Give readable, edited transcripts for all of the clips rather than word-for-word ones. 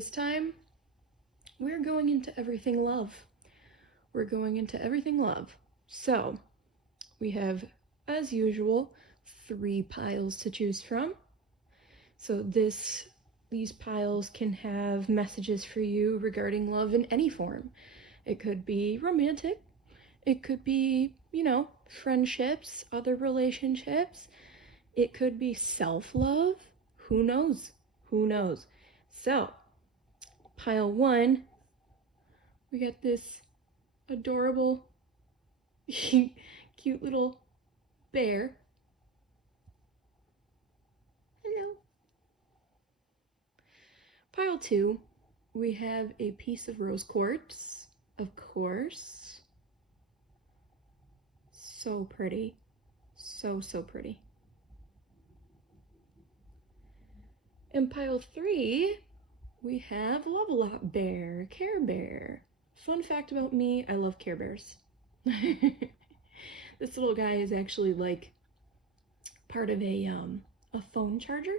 this time, we're going into everything love. We're going into everything love. So, we have, as usual, 3 piles to choose from. So these piles can have messages for you regarding love in any form. It could be romantic. It could be, friendships, other relationships. It could be self-love. Who knows? Who knows? So, pile 1, we got this adorable, cute little bear. Hello. Pile 2, we have a piece of rose quartz, of course. So pretty. So, so pretty. In pile 3, we have Love-A-Lot Bear, Care Bear. Fun fact about me, I love Care Bears. This little guy is actually like part of a phone charger.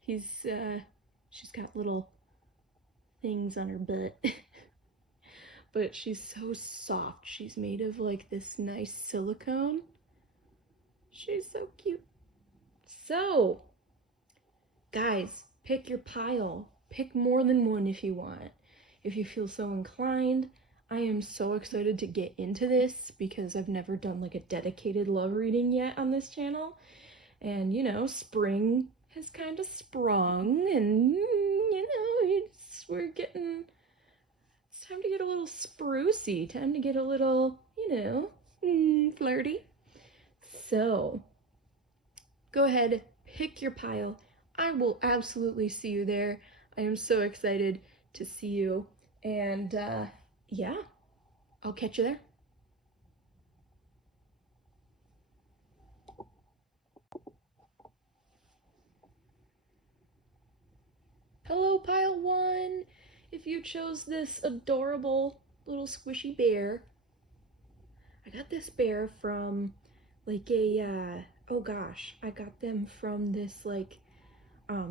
She's got little things on her butt. But she's so soft. She's made of like this nice silicone. She's so cute. So, guys, pick your pile. Pick more than one if you want. If you feel so inclined. I am so excited to get into this because I've never done like a dedicated love reading yet on this channel. And, spring has kind of sprung and, it's time to get a little sprucey. Time to get a little, flirty. So, go ahead, pick your pile. I will absolutely see you there. I am so excited to see you. And, yeah, I'll catch you there. Hello, pile 1. If you chose this adorable little squishy bear, I got this bear from like I got them from this like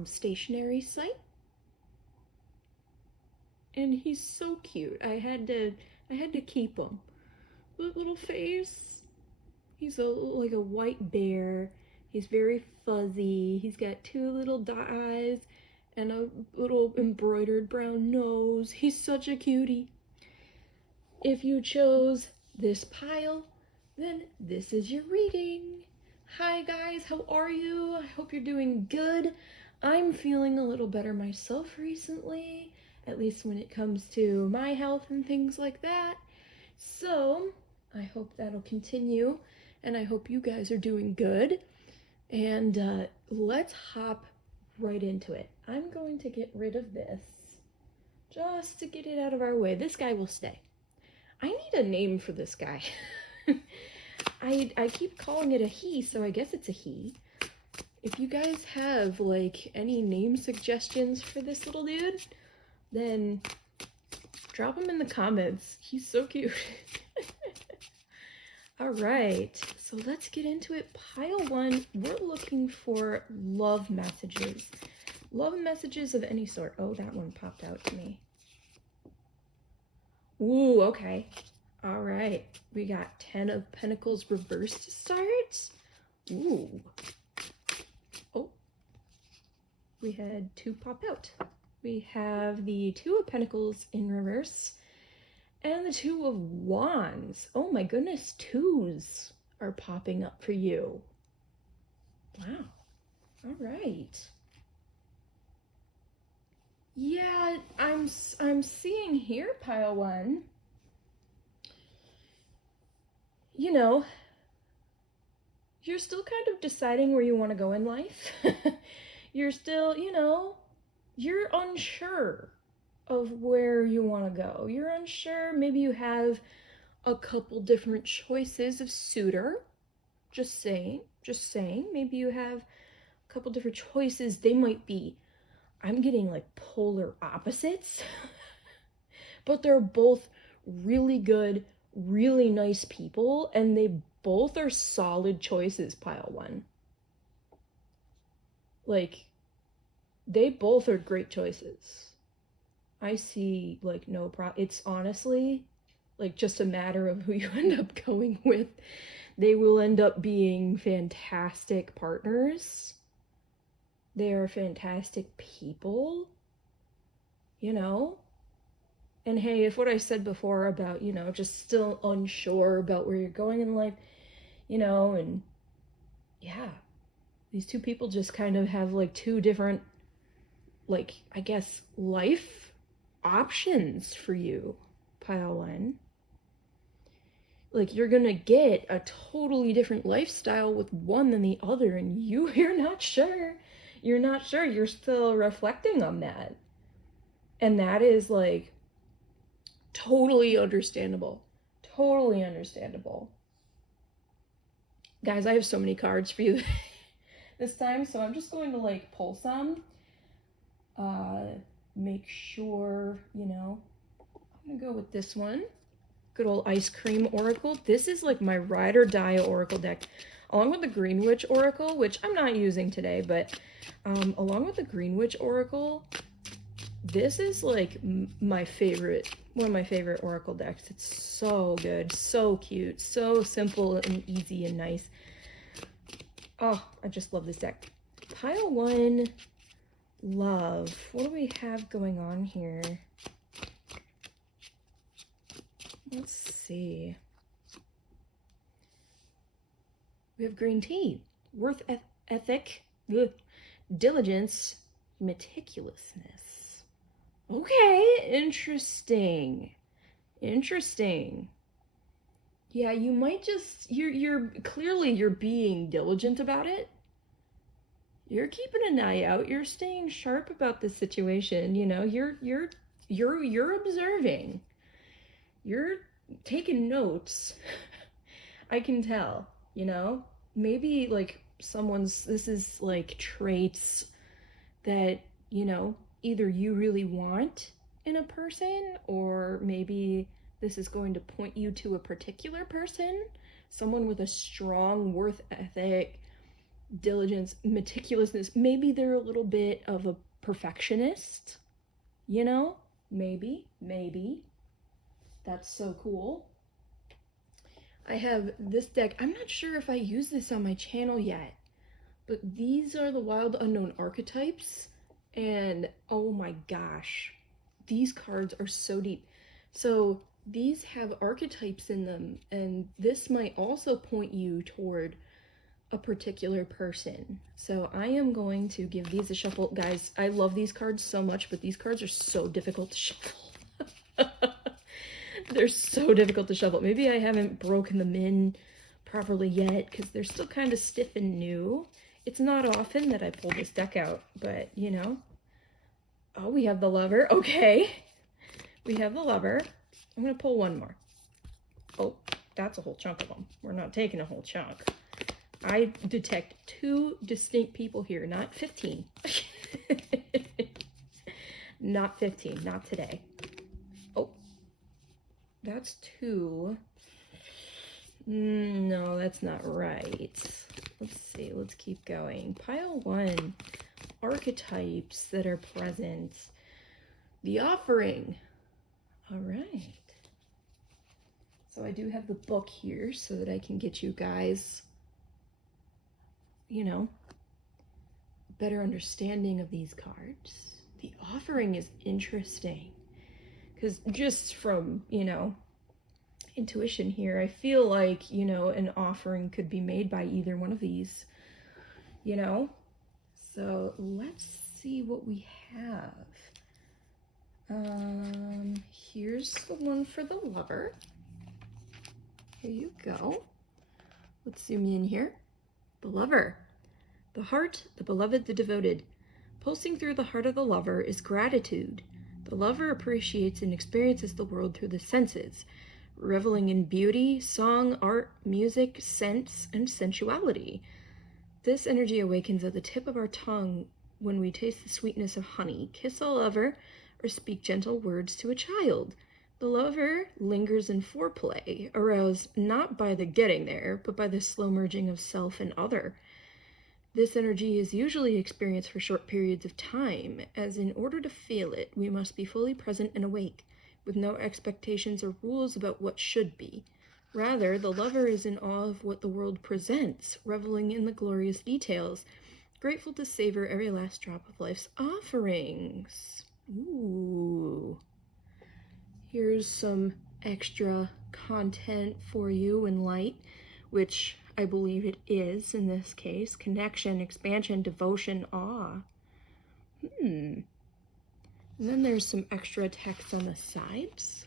stationery site. And he's so cute. I had to keep him. Little face. He's like a white bear. He's very fuzzy. He's got 2 little dot eyes and a little embroidered brown nose. He's such a cutie. If you chose this pile, then this is your reading. Hi guys, how are you? I hope you're doing good. I'm feeling a little better myself recently, at least when it comes to my health and things like that. So, I hope that'll continue, and I hope you guys are doing good. And let's hop right into it. I'm going to get rid of this, just to get it out of our way. This guy will stay. I need a name for this guy. I keep calling it a he, so I guess it's a he. If you guys have, like, any name suggestions for this little dude, then drop them in the comments. He's so cute. Alright, so let's get into it. Pile 1, we're looking for love messages. Love messages of any sort. Oh, that one popped out to me. Ooh, okay. Alright, we got 10 of Pentacles reversed to start. Ooh. Oh, we had 2 pop out. We have the 2 of Pentacles in reverse and the 2 of Wands. Oh my goodness, 2s are popping up for you. Wow. All right. Yeah, I'm seeing here, pile 1. You're still kind of deciding where you want to go in life. You're still, you're unsure of where you want to go. You're unsure. Maybe you have a couple different choices of suitor. Just saying. Maybe you have a couple different choices. They might be, I'm getting like polar opposites, but they're both really good, really nice people, and they both are solid choices, pile 1. Like, They both are great choices. I see, like, no problem. It's honestly, like, just a matter of who you end up going with. They will end up being fantastic partners. They are fantastic people, you know? And hey, if what I said before about, just still unsure about where you're going in life, and yeah, these two people just kind of have like two different, like, I guess, life options for you, pile one. Like, you're gonna get a totally different lifestyle with one than the other, and you're not sure. You're not sure. You're still reflecting on that. And that is, like, totally understandable. Totally understandable. Guys, I have so many cards for you this time, so I'm just going to, like, pull some. Make sure, I'm gonna go with this one. Good old Ice Cream Oracle. This is like my ride or die Oracle deck, along with the Green Witch Oracle, which I'm not using today, but along with the Green Witch Oracle, this is like my favorite, one of my favorite Oracle decks. It's so good, so cute, so simple and easy and nice. Oh, I just love this deck. Pile one, love. What do we have going on here? Let's see. We have green tea, worth ethic, diligence, meticulousness. Okay, interesting. Interesting. Yeah, you might just, you're clearly you're being diligent about it. You're keeping an eye out. You're staying sharp about the situation. You're observing. You're taking notes. I can tell, maybe like this is like traits that, either you really want in a person, or maybe this is going to point you to a particular person, someone with a strong worth ethic, diligence, meticulousness. Maybe they're a little bit of a perfectionist, maybe. That's so cool. I have this deck. I'm not sure if I use this on my channel yet, but these are the Wild Unknown Archetypes, and oh my gosh, these cards are so deep. So these have archetypes in them, and this might also point you toward a particular person. So I am going to give these a shuffle. Guys, I love these cards so much, but these cards are so difficult to shuffle. They're so difficult to shuffle. Maybe I haven't broken them in properly yet because they're still kind of stiff and new. It's not often that I pull this deck out, but Oh, we have the Lover. Okay. We have the Lover. I'm going to pull one more. Oh, that's a whole chunk of them. We're not taking a whole chunk. I detect two distinct people here, not 15. Not 15, not today. Oh, that's two. No, that's not right. Let's see, let's keep going. Pile one, archetypes that are present. The Offering. All right. So I do have the book here so that I can get you guys, better understanding of these cards. The Offering is interesting because just from, intuition here, I feel like, an offering could be made by either one of these, So let's see what we have. Here's the one for the Lover. Here you go. Let's zoom in here. The Lover. The heart, the beloved, the devoted. Pulsing through the heart of the Lover is gratitude. The Lover appreciates and experiences the world through the senses, reveling in beauty, song, art, music, scents, and sensuality. This energy awakens at the tip of our tongue when we taste the sweetness of honey, kiss a lover, or speak gentle words to a child. The Lover lingers in foreplay, aroused not by the getting there, but by the slow merging of self and other. This energy is usually experienced for short periods of time, as in order to feel it, we must be fully present and awake, with no expectations or rules about what should be. Rather, the lover is in awe of what the world presents, reveling in the glorious details, grateful to savor every last drop of life's offerings. Ooh. Here's some extra content for you in light, which I believe it is in this case. Connection, expansion, devotion, awe. And then there's some extra text on the sides.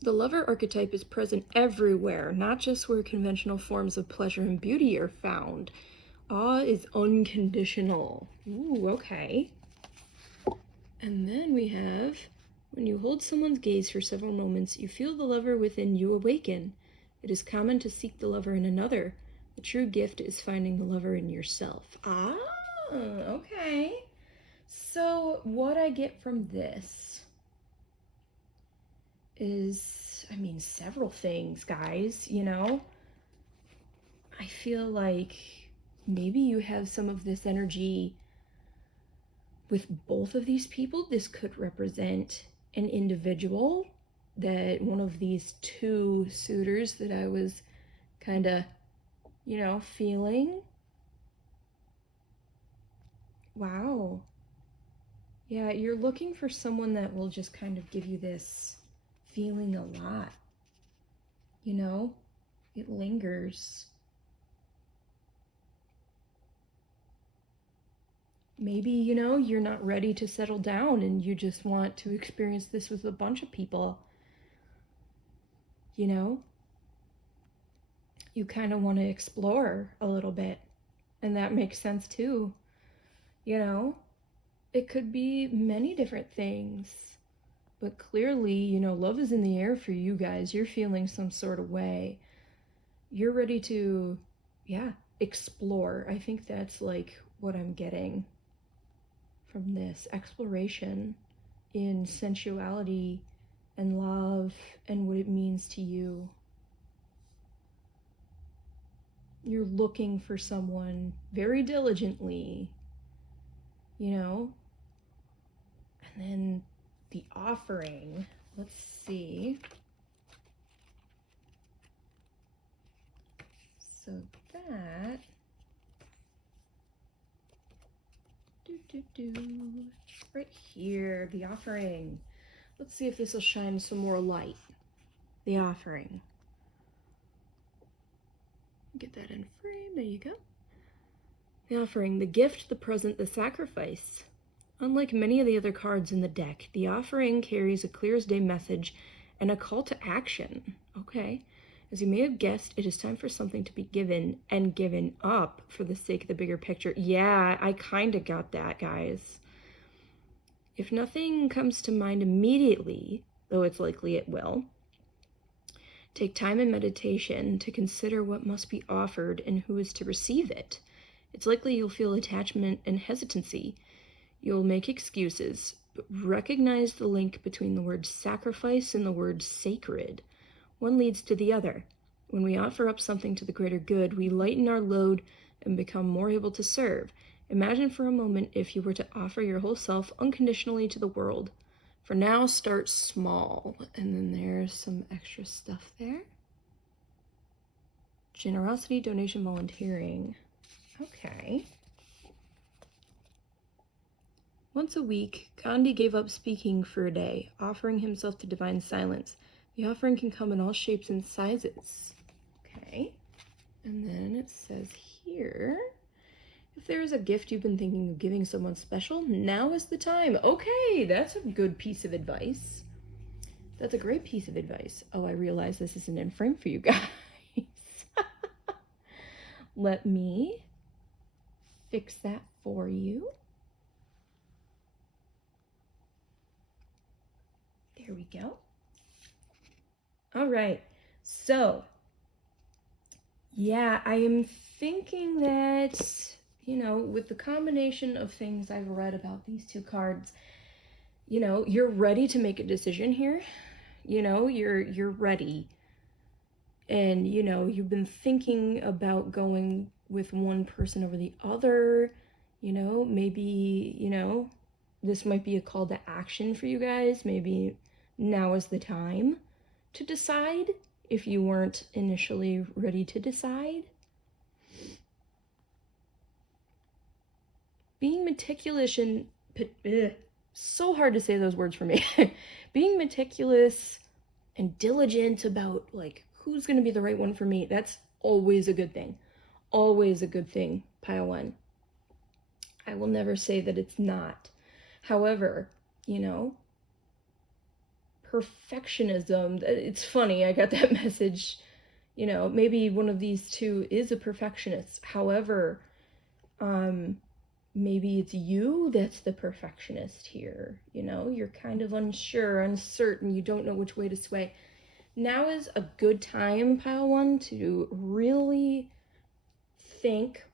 The lover archetype is present everywhere, not just where conventional forms of pleasure and beauty are found. Awe is unconditional. Ooh, okay. And then we have, when you hold someone's gaze for several moments, you feel the lover within you awaken. It is common to seek the lover in another. The true gift is finding the lover in yourself. Ah, okay. So what I get from this is, I mean, several things, guys, you know? I feel like maybe you have some of this energy with both of these people. This could represent an individual, that one of these two suitors that I was kind of, you know, feeling. Wow. Yeah, you're looking for someone that will just kind of give you this feeling a lot. You know, it lingers. Maybe, you know, you're not ready to settle down and you just want to experience this with a bunch of people. You know, you kind of want to explore a little bit, and that makes sense too. You know, it could be many different things, but clearly, you know, love is in the air for you guys. You're feeling some sort of way. You're ready to, yeah, explore. I think that's like what I'm getting from this exploration in sensuality and love and what it means to you. You're looking for someone very diligently, you know? And then the offering, let's see. So that, right here, the offering. Let's see if this will shine some more light. The offering. Get that in frame, there you go. The offering, the gift, the present, the sacrifice. Unlike many of the other cards in the deck, the offering carries a clear as day message and a call to action. Okay. As you may have guessed, it is time for something to be given and given up for the sake of the bigger picture. Yeah, I kind of got that, guys. If nothing comes to mind immediately, though it's likely it will, take time in meditation to consider what must be offered and who is to receive it. It's likely you'll feel attachment and hesitancy. You'll make excuses, but recognize the link between the word sacrifice and the word sacred. One leads to the other. When we offer up something to the greater good, we lighten our load and become more able to serve. Imagine for a moment if you were to offer your whole self unconditionally to the world. For now, start small. And then there's some extra stuff there. Generosity, donation, volunteering. Okay. Once a week, Gandhi gave up speaking for a day, offering himself to divine silence. The offering can come in all shapes and sizes. Okay. And then it says here, if there is a gift you've been thinking of giving someone special, now is the time. Okay, that's a good piece of advice. That's a great piece of advice. Oh, I realize this isn't in frame for you guys. Let me fix that for you. There we go. All right, so yeah, I am thinking that, you know, with the combination of things I've read about these two cards, you know, you're ready to make a decision here. You know, you're ready. And, you know, you've been thinking about going with one person over the other. Maybe, this might be a call to action for you guys. Maybe now is the time to decide if you weren't initially ready to decide. Being meticulous and so hard to say those words for me. Being meticulous and diligent about like who's going to be the right one for me, that's always a good thing. Always a good thing, pile one. I will never say that it's not. However, perfectionism, it's funny, I got that message, maybe one of these two is a perfectionist. However, maybe it's you that's the perfectionist here. You're kind of unsure, uncertain, you don't know which way to sway. Now is a good time, pile one, to really think,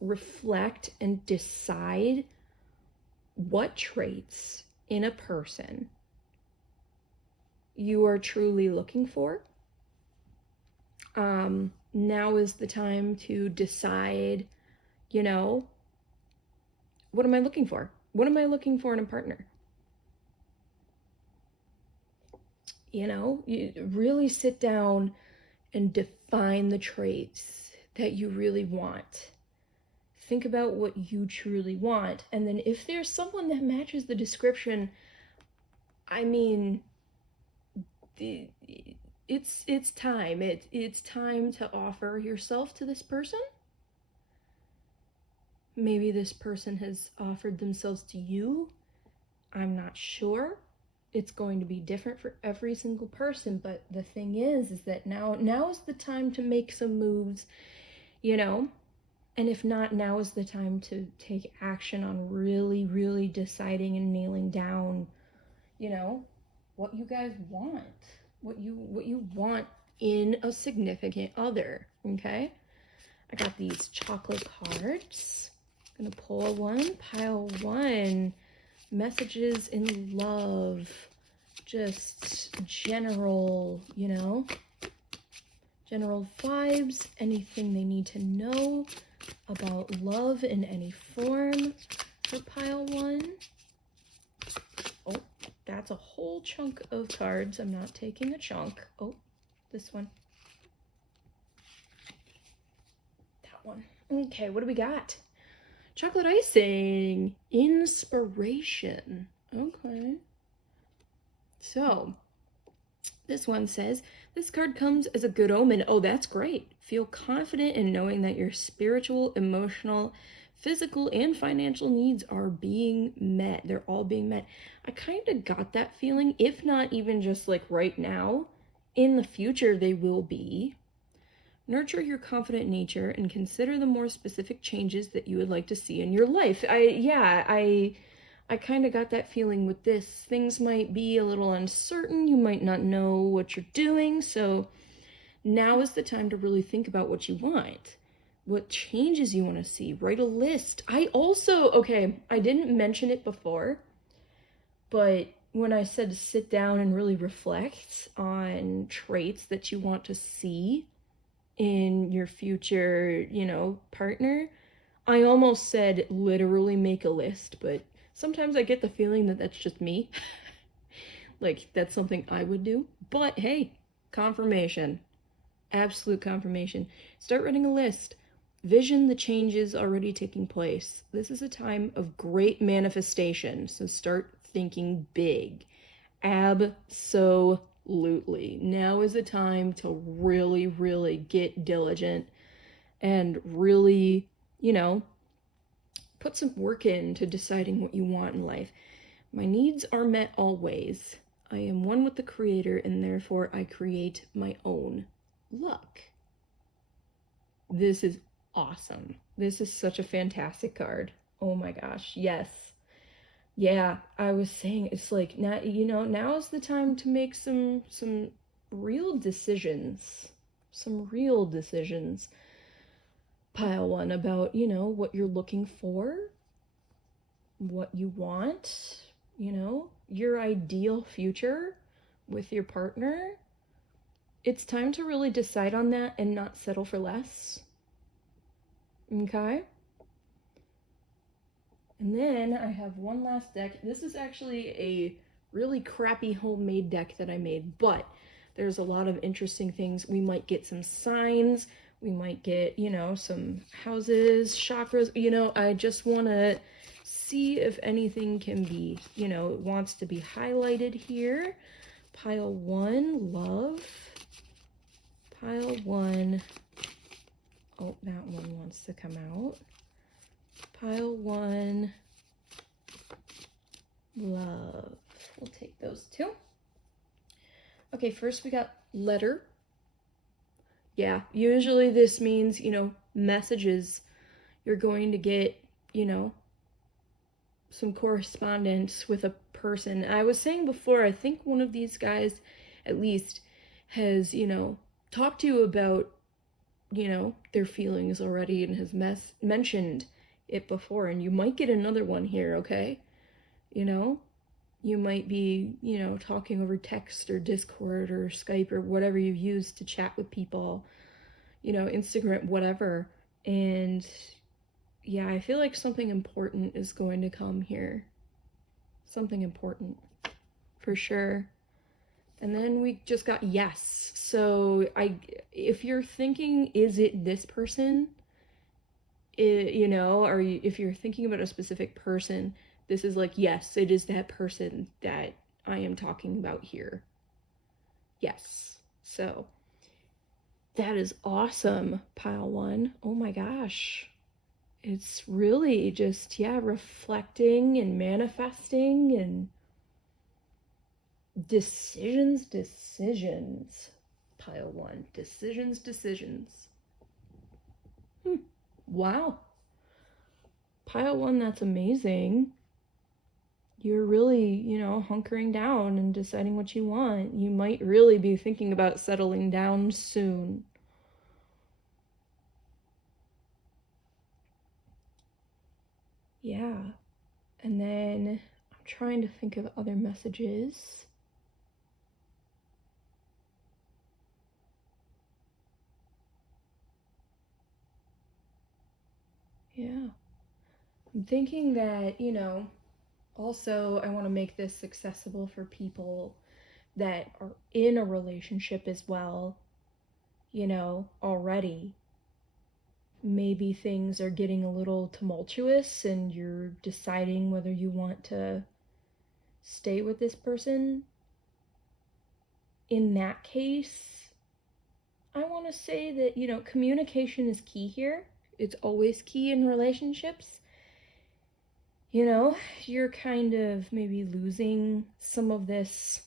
reflect, and decide what traits in a person you are truly looking for. Now is the time to decide, what am I looking for? What am I looking for in a partner? You really sit down and define the traits that you really want. Think about what you truly want. And then if there's someone that matches the description, I mean, it's time. It's time to offer yourself to this person. Maybe this person has offered themselves to you. I'm not sure. It's going to be different for every single person, but the thing is that now is the time to make some moves, and if not, now is the time to take action on really, really deciding and nailing down, what you guys want, what you want in a significant other. Okay, I got these chocolate cards. I'm gonna pull one, pile one. Messages in love, just general, general vibes, anything they need to know about love in any form for pile one. Oh, that's a whole chunk of cards. I'm not taking a chunk. Oh, this one. That one. Okay, what do we got? Chocolate icing, inspiration. Okay. So, this one says, this card comes as a good omen. Oh, that's great. Feel confident in knowing that your spiritual, emotional, physical, and financial needs are being met. They're all being met. I kind of got that feeling, if not even just like right now, in the future they will be. Nurture your confident nature and consider the more specific changes that you would like to see in your life. I kind of got that feeling with this. Things might be a little uncertain. You might not know what you're doing. So now is the time to really think about what you want, what changes you want to see. Write a list. I didn't mention it before, but when I said to sit down and really reflect on traits that you want to see in your future, partner, I almost said literally make a list, but sometimes I get the feeling that that's just me. Like, that's something I would do. But hey, confirmation. Absolute confirmation. Start writing a list. Vision the changes already taking place. This is a time of great manifestation, so start thinking big. Absolutely. Now is the time to really, really get diligent and really, put some work into deciding what you want in life. My needs are met always. I am one with the Creator, and therefore I create my own luck. This is awesome. This is such a fantastic card. Oh my gosh, yes. Yeah, I was saying, it's like, now, now is the time to make some real decisions. Some real decisions. Pile one about, what you're looking for, what you want, your ideal future with your partner. it's time to really decide on that and not settle for less. Okay? And then I have one last deck. This is actually a really crappy homemade deck that I made, but there's a lot of interesting things. We might get some signs. We might get, some houses, chakras. I just want to see if anything can be, it wants to be highlighted here. Pile 1, love. Pile 1. Oh, that one wants to come out. Pile 1, love. We'll take those two. Okay, first we got letter. Yeah, usually this means, messages. You're going to get, some correspondence with a person. I was saying before, I think one of these guys, at least, has, talked to you about, their feelings already and has mentioned it before, and you might get another one here, okay? You might be, talking over text or Discord or Skype or whatever you use to chat with people, Instagram, whatever. And yeah, I feel like something important is going to come here. Something important, for sure. And then we just got yes. So if you're thinking, is it this person? Or if you're thinking about a specific person, this is like, yes, it is that person that I am talking about here. Yes. So that is awesome, pile 1. Oh my gosh. It's really just, reflecting and manifesting and decisions, pile 1. Decisions. Wow. Pile 1, that's amazing. You're really, hunkering down and deciding what you want. You might really be thinking about settling down soon. Yeah. And then I'm trying to think of other messages. Yeah. I'm thinking that, also I want to make this accessible for people that are in a relationship as well, already. Maybe things are getting a little tumultuous and you're deciding whether you want to stay with this person. In that case, I want to say that, communication is key here. It's always key in relationships. You're kind of maybe losing some of this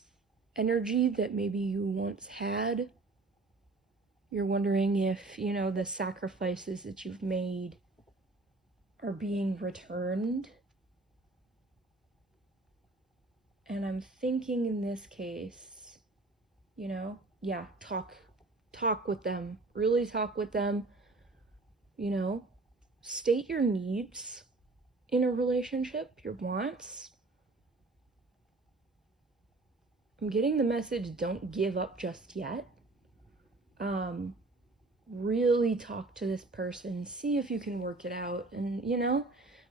energy that maybe you once had. You're wondering if, the sacrifices that you've made are being returned. And I'm thinking in this case, talk with them. Really talk with them. State your needs in a relationship, your wants. I'm getting the message, don't give up just yet. Really talk to this person, see if you can work it out. And,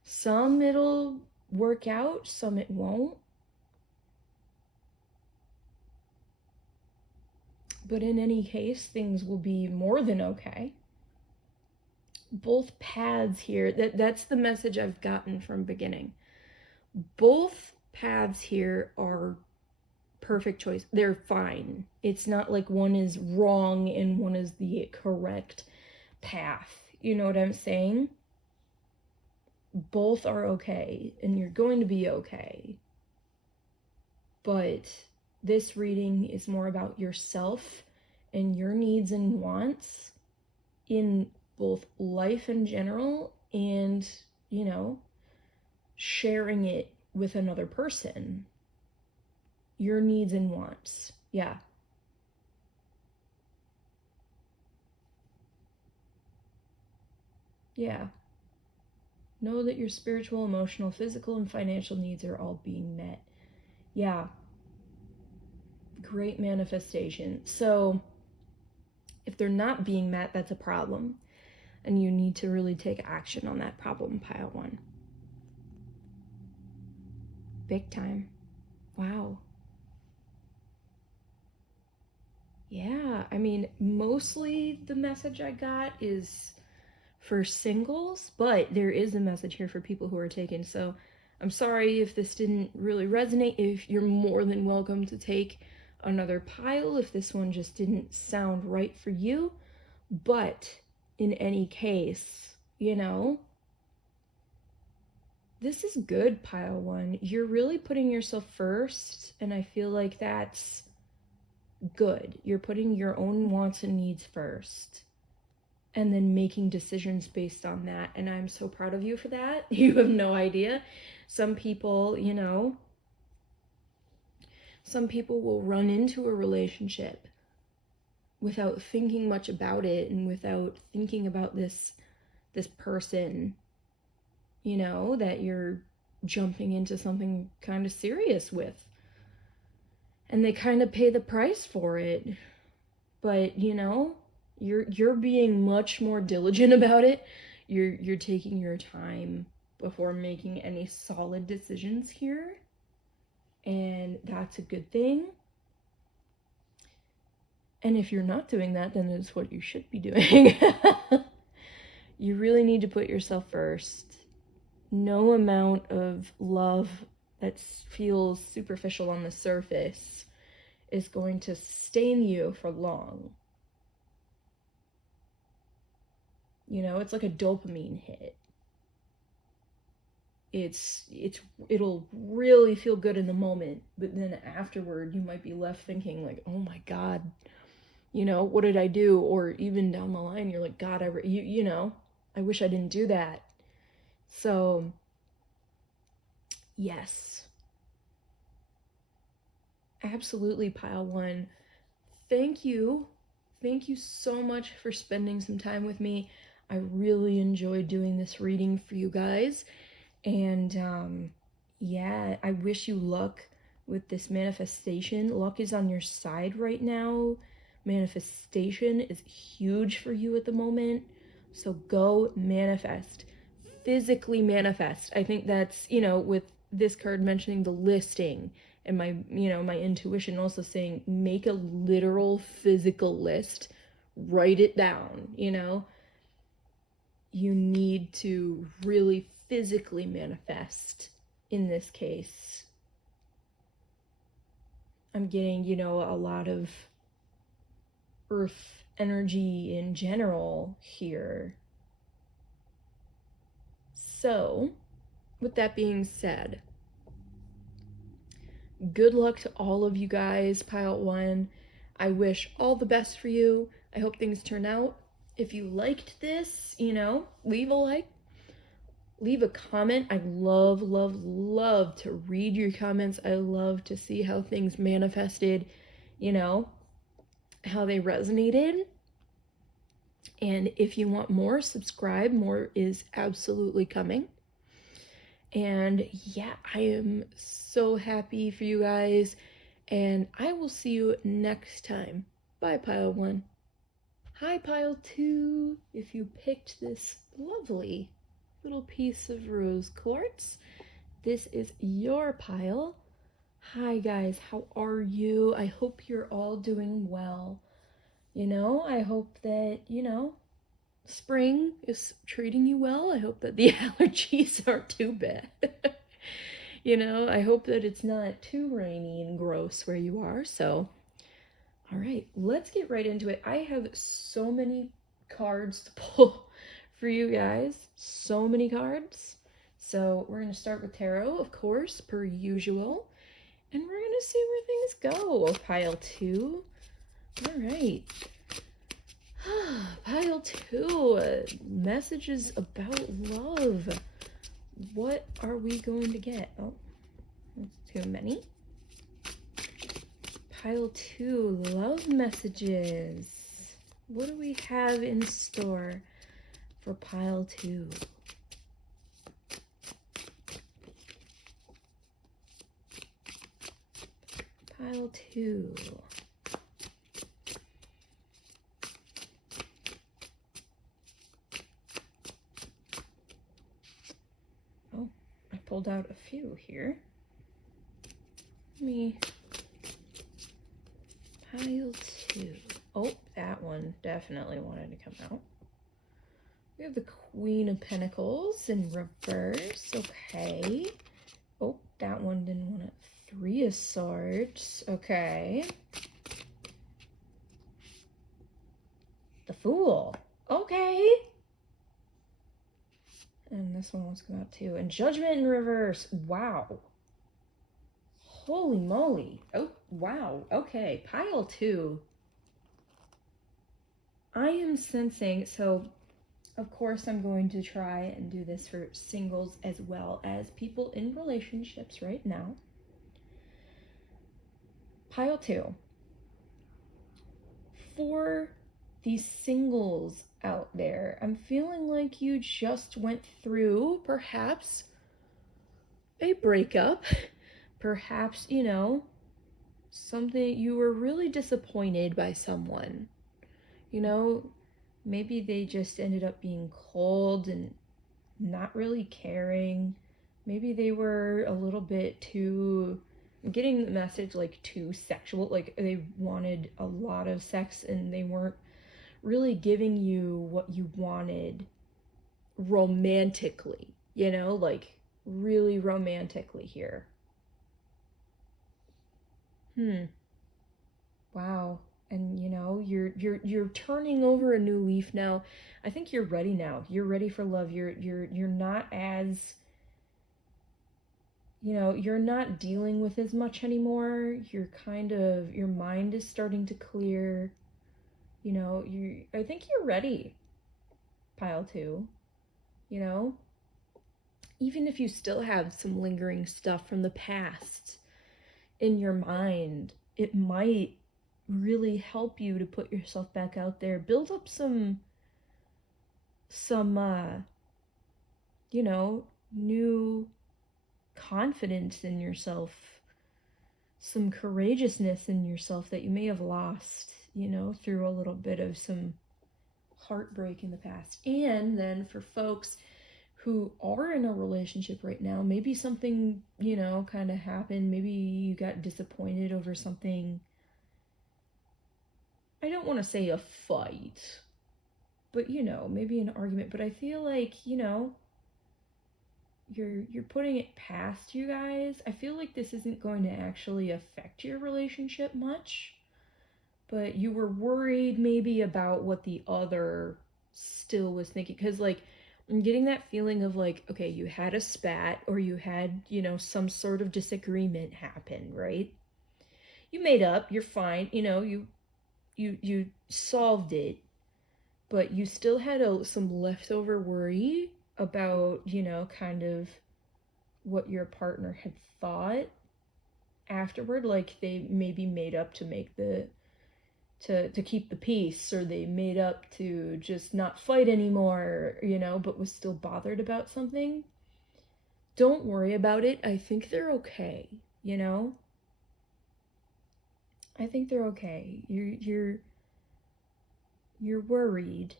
some it'll work out, some it won't. But in any case, things will be more than okay. Both paths here, that's the message I've gotten from beginning. Both paths here are perfect choice. They're fine. It's not like one is wrong and one is the correct path. You know what I'm saying? Both are okay, and you're going to be okay. But this reading is more about yourself and your needs and wants in both life in general and, sharing it with another person. Your needs and wants. Yeah. Yeah. Know that your spiritual, emotional, physical, and financial needs are all being met. Yeah. Great manifestation. So, If they're not being met, that's a problem. And you need to really take action on that problem, pile 1. Big time. Wow. Yeah, I mean, mostly the message I got is for singles, but there is a message here for people who are taken. So I'm sorry if this didn't really resonate. If you're more than welcome to take another pile if this one just didn't sound right for you. But in any case, you know, this is good, pile 1. You're really putting yourself first, and I feel like that's good. You're putting your own wants and needs first, and then making decisions based on that, and I'm so proud of you for that. You have no idea. Some people, you know, some people will run into a relationship without thinking much about it and without thinking about this person, you know, that you're jumping into something kind of serious with. And they kind of pay the price for it. But, you know, you're being much more diligent about it. You're taking your time before making any solid decisions here. And that's a good thing. And if you're not doing that, then it's what you should be doing. You really need to put yourself first. No amount of love that feels superficial on the surface is going to sustain you for long. You know, it's like a dopamine hit. It'll really feel good in the moment, but then afterward you might be left thinking like, oh my God, you know, what did I do? Or even down the line, you're like, God, you know, I wish I didn't do that. So, yes. Absolutely, pile 1. Thank you. Thank you so much for spending some time with me. I really enjoyed doing this reading for you guys. And, yeah, I wish you luck with this manifestation. Luck is on your side right now. Manifestation is huge for you at the moment. So go manifest. Physically manifest. I think that's, you know, with this card mentioning the listing and my, you know, my intuition also saying make a literal physical list. Write it down, you know. You need to really physically manifest in this case. I'm getting, you know, a lot of earth energy in general here. So, with that being said, good luck to all of you guys, pile 1. I wish all the best for you. I hope things turn out. If you liked this, you know, leave a like. Leave a comment. I love, love, love to read your comments. I love to see how things manifested, you know, how they resonated. And if you want more, subscribe. More is absolutely coming. And yeah, I am so happy for you guys. And I will see you next time. Bye, pile 1. Hi, pile 2. If you picked this lovely little piece of rose quartz, this is your pile. Hi guys, how are you? I hope you're all doing well. You know, I hope that, you know, spring is treating you well. I hope that the allergies aren't too bad. You know, I hope that it's not too rainy and gross where you are. So, all right, let's get right into it. I have so many cards to pull for you guys. So many cards. So we're going to start with tarot, of course, per usual. And we're going to see where things go. Pile 2. All right. Pile 2. Messages about love. What are we going to get? Oh, that's too many. Pile 2. Love messages. What do we have in store for pile 2? Pile 2. pulled out a few here. Let me... Pile 2. Oh, that one definitely wanted to come out. We have the Queen of Pentacles in reverse. Okay. Oh, that one didn't want it. 3 of Swords. Okay. The Fool. Okay. And this one wants to come out too. And Judgment in reverse. Wow. Holy moly. Oh, wow. Okay. Pile 2. I am sensing, so of course I'm going to try and do this for singles as well as people in relationships right now. Pile 2. For these singles out there, I'm feeling like you just went through perhaps a breakup. Perhaps, you know, something, you were really disappointed by someone. You know, maybe they just ended up being cold and not really caring. Maybe they were a little bit too, I'm getting the message, like too sexual. Like they wanted a lot of sex and they weren't really giving you what you wanted romantically, you know, like really romantically here. Wow. And you know, you're turning over a new leaf now. I think you're ready now. You're ready for love. You're not as, you know, you're not dealing with as much anymore. You're kind of, your mind is starting to clear. You know, I think you're ready. Pile 2. You know, even if you still have some lingering stuff from the past in your mind, it might really help you to put yourself back out there, build up some you know, new confidence in yourself, some courageousness in yourself that you may have lost, you know, through a little bit of some heartbreak in the past. And then for folks who are in a relationship right now, maybe something, you know, kind of happened. Maybe you got disappointed over something. I don't want to say a fight, but you know, maybe an argument. But I feel like, you know, you're putting it past you guys. I feel like this isn't going to actually affect your relationship much, but you were worried maybe about what the other still was thinking. Because like, I'm getting that feeling of like, okay, you had a spat or you had, you know, some sort of disagreement happen, right? You made up, you're fine, you know, you solved it, but you still had some leftover worry about, you know, kind of what your partner had thought afterward. Like they maybe made up to make to keep the peace, or they made up to just not fight anymore, you know, but was still bothered about something. Don't worry about it. I think they're okay, you know? I think they're okay. You're worried,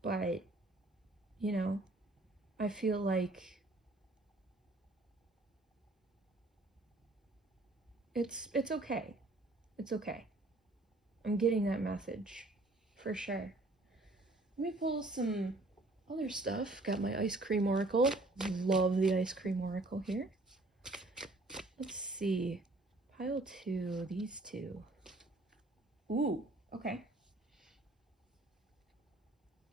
but you know, I feel like it's okay. It's okay. I'm getting that message for sure. Let me pull some other stuff. Got my ice cream oracle. Love the ice cream oracle here. Let's see. Pile 2, these 2. Ooh, okay.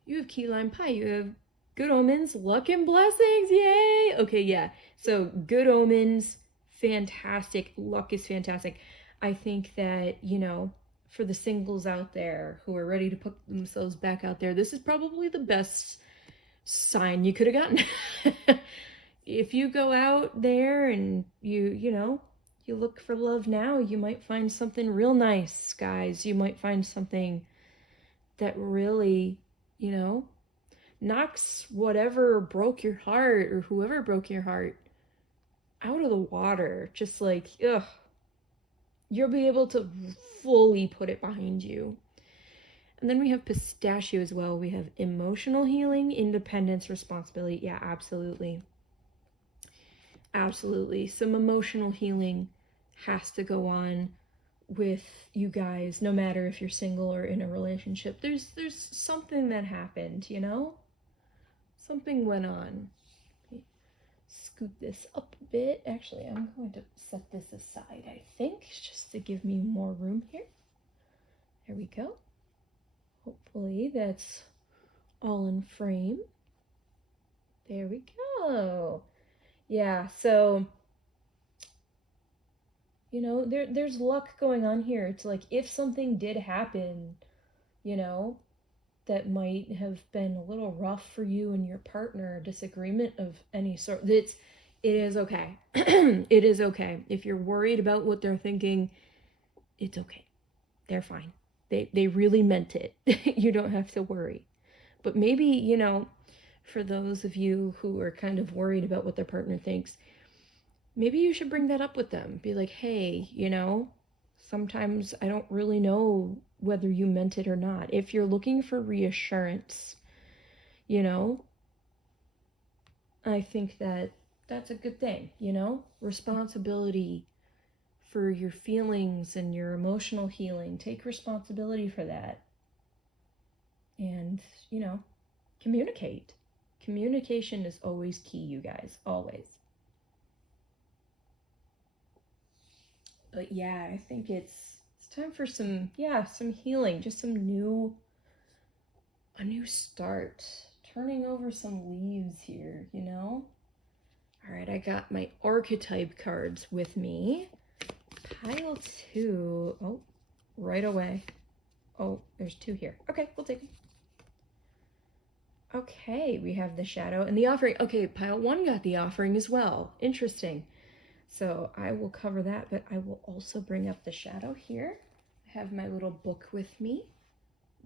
You have key lime pie. You have good omens, luck and blessings. Yay! Okay, yeah. So good omens, fantastic. Luck is fantastic. I think that, you know, for the singles out there who are ready to put themselves back out there, this is probably the best sign you could have gotten. If you go out there and you know, you look for love now, you might find something real nice, guys. You might find something that really, you know, knocks whatever broke your heart or whoever broke your heart out of the water. Just like, ugh. You'll be able to fully put it behind you. And then we have pistachio as well. We have emotional healing, independence, responsibility. Yeah, absolutely. Absolutely. Some emotional healing has to go on with you guys, no matter if you're single or in a relationship. There's something that happened, you know? Something went on. Scoot this up a bit. Actually, I'm going to set this aside, I think, just to give me more room here. There we go. Hopefully that's all in frame. There we go. Yeah, so, you know, there's luck going on here. It's like, if something did happen, you know, that might have been a little rough for you and your partner, a disagreement of any sort, it is okay. It is okay. If you're worried about what they're thinking, it's okay. They're fine. They really meant it. You don't have to worry. But maybe, you know, for those of you who are kind of worried about what their partner thinks, maybe you should bring that up with them. Be like, hey, you know, sometimes I don't really know whether you meant it or not. If you're looking for reassurance, you know, I think that that's a good thing, you know? Responsibility for your feelings and your emotional healing. Take responsibility for that. And, you know, communicate. Communication is always key, you guys. Always. But yeah, I think it's time for some healing. Just a new start. Turning over some leaves here, you know? All right, I got my archetype cards with me. Pile 2. Oh, right away. Oh, there's 2 here. Okay, we'll take them. Okay, we have the shadow and the offering. Okay, pile 1 got the offering as well. Interesting. So I will cover that, but I will also bring up the shadow here. I have my little book with me.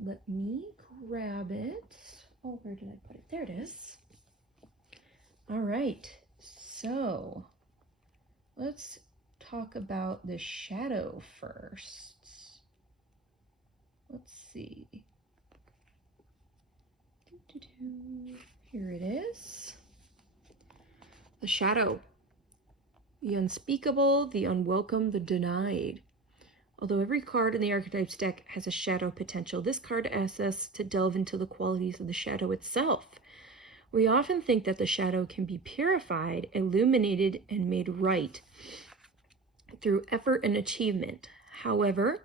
Let me grab it. Oh, where did I put it? There it is. All right, so let's talk about the shadow first. Let's see. Here it is. The shadow. The unspeakable, the unwelcome, the denied. Although every card in the Archetypes deck has a shadow potential, this card asks us to delve into the qualities of the shadow itself. We often think that the shadow can be purified, illuminated, and made right through effort and achievement. However,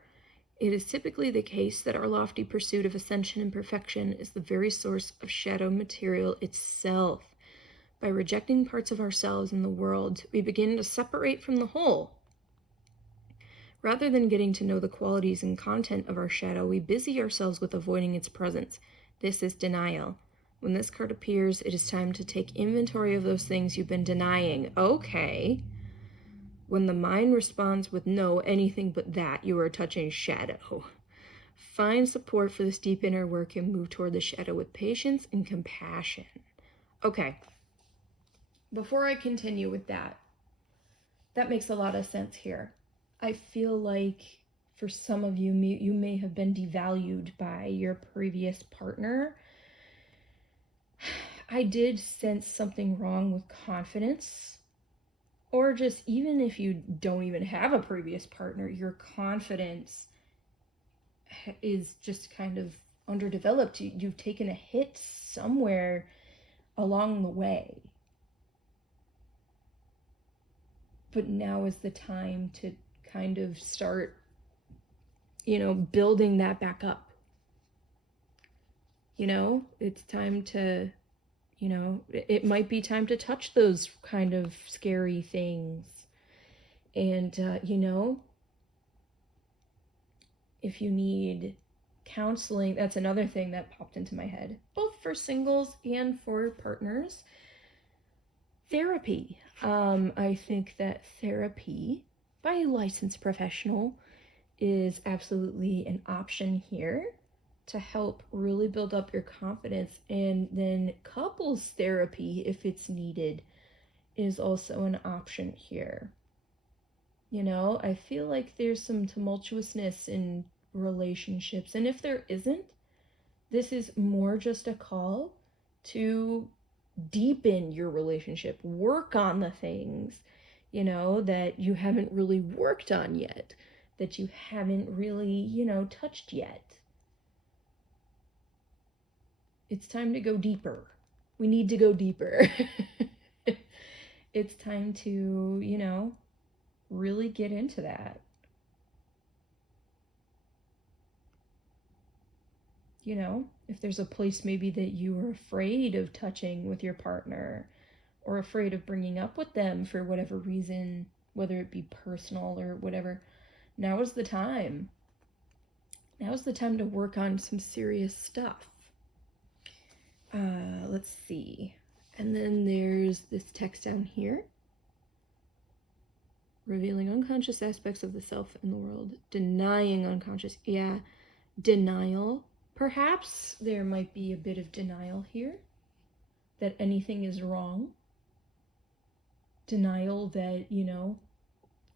it is typically the case that our lofty pursuit of ascension and perfection is the very source of shadow material itself. By rejecting parts of ourselves in the world, we begin to separate from the whole. Rather than getting to know the qualities and content of our shadow, we busy ourselves with avoiding its presence. This is denial. When this card appears, it is time to take inventory of those things you've been denying. Okay. When the mind responds with no, anything but that, you are touching shadow. Find support for this deep inner work and move toward the shadow with patience and compassion. Okay. Before I continue with that makes a lot of sense here. I feel like for some of you, you may have been devalued by your previous partner. I did sense something wrong with confidence. Or just even if you don't even have a previous partner, your confidence is just kind of underdeveloped. You've taken a hit somewhere along the way. But now is the time to kind of start, you know, building that back up. You know, it's time to, you know, it might be time to touch those kind of scary things. And, you know, if you need counseling, that's another thing that popped into my head, both for singles and for partners. Therapy. I think that therapy by a licensed professional is absolutely an option here to help really build up your confidence. And then couples therapy, if it's needed, is also an option here. You know, I feel like there's some tumultuousness in relationships, and if there isn't, this is more just a call to deepen your relationship, work on the things, you know, that you haven't really worked on yet, that you haven't really, you know, touched yet. It's time to go deeper. We need to go deeper. It's time to, you know, really get into that. You know, if there's a place maybe that you are afraid of touching with your partner, or afraid of bringing up with them for whatever reason, whether it be personal or whatever, now is the time. Now is the time to work on some serious stuff. Let's see. And then there's this text down here. Revealing unconscious aspects of the self and the world. Denying unconscious. Yeah, denial. Perhaps there might be a bit of denial here. That anything is wrong. Denial that, you know,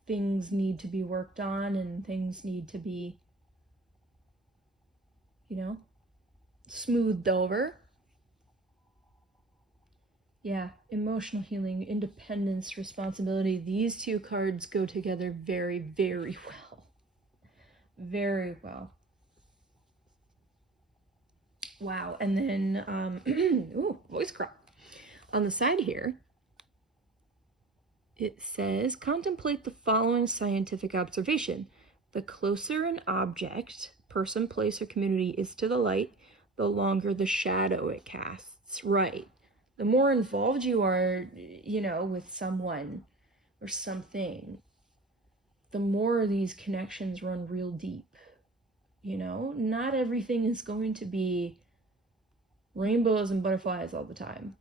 things need to be worked on and things need to be, you know, smoothed over. Yeah, emotional healing, independence, responsibility. These two cards go together very, very well. Very well. Wow. And then, ooh, voice crack. On the side here, it says, contemplate the following scientific observation. The closer an object, person, place, or community is to the light, the longer the shadow it casts. Right. The more involved you are, you know, with someone or something, the more these connections run real deep. You know, not everything is going to be rainbows and butterflies all the time.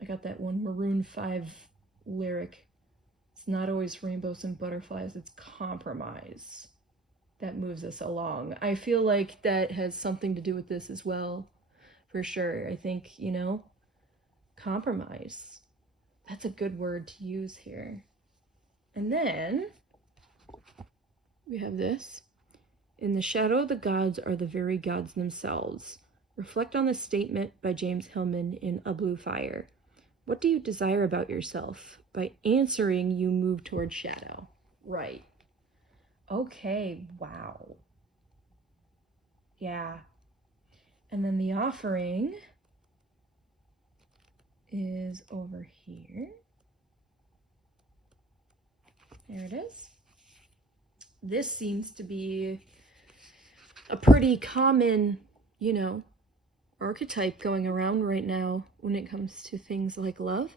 I got that one Maroon 5 lyric. It's not always rainbows and butterflies, it's compromise that moves us along. I feel like that has something to do with this as well, for sure. I think, you know, compromise. That's a good word to use here. And then we have this. In the shadow, the gods are the very gods themselves. Reflect on this statement by James Hillman in A Blue Fire. What do you desire about yourself? By answering, you move toward shadow. Right. Okay, wow. Yeah. And then the offering is over here. There it is. This seems to be a pretty common, you know, archetype going around right now when it comes to things like love.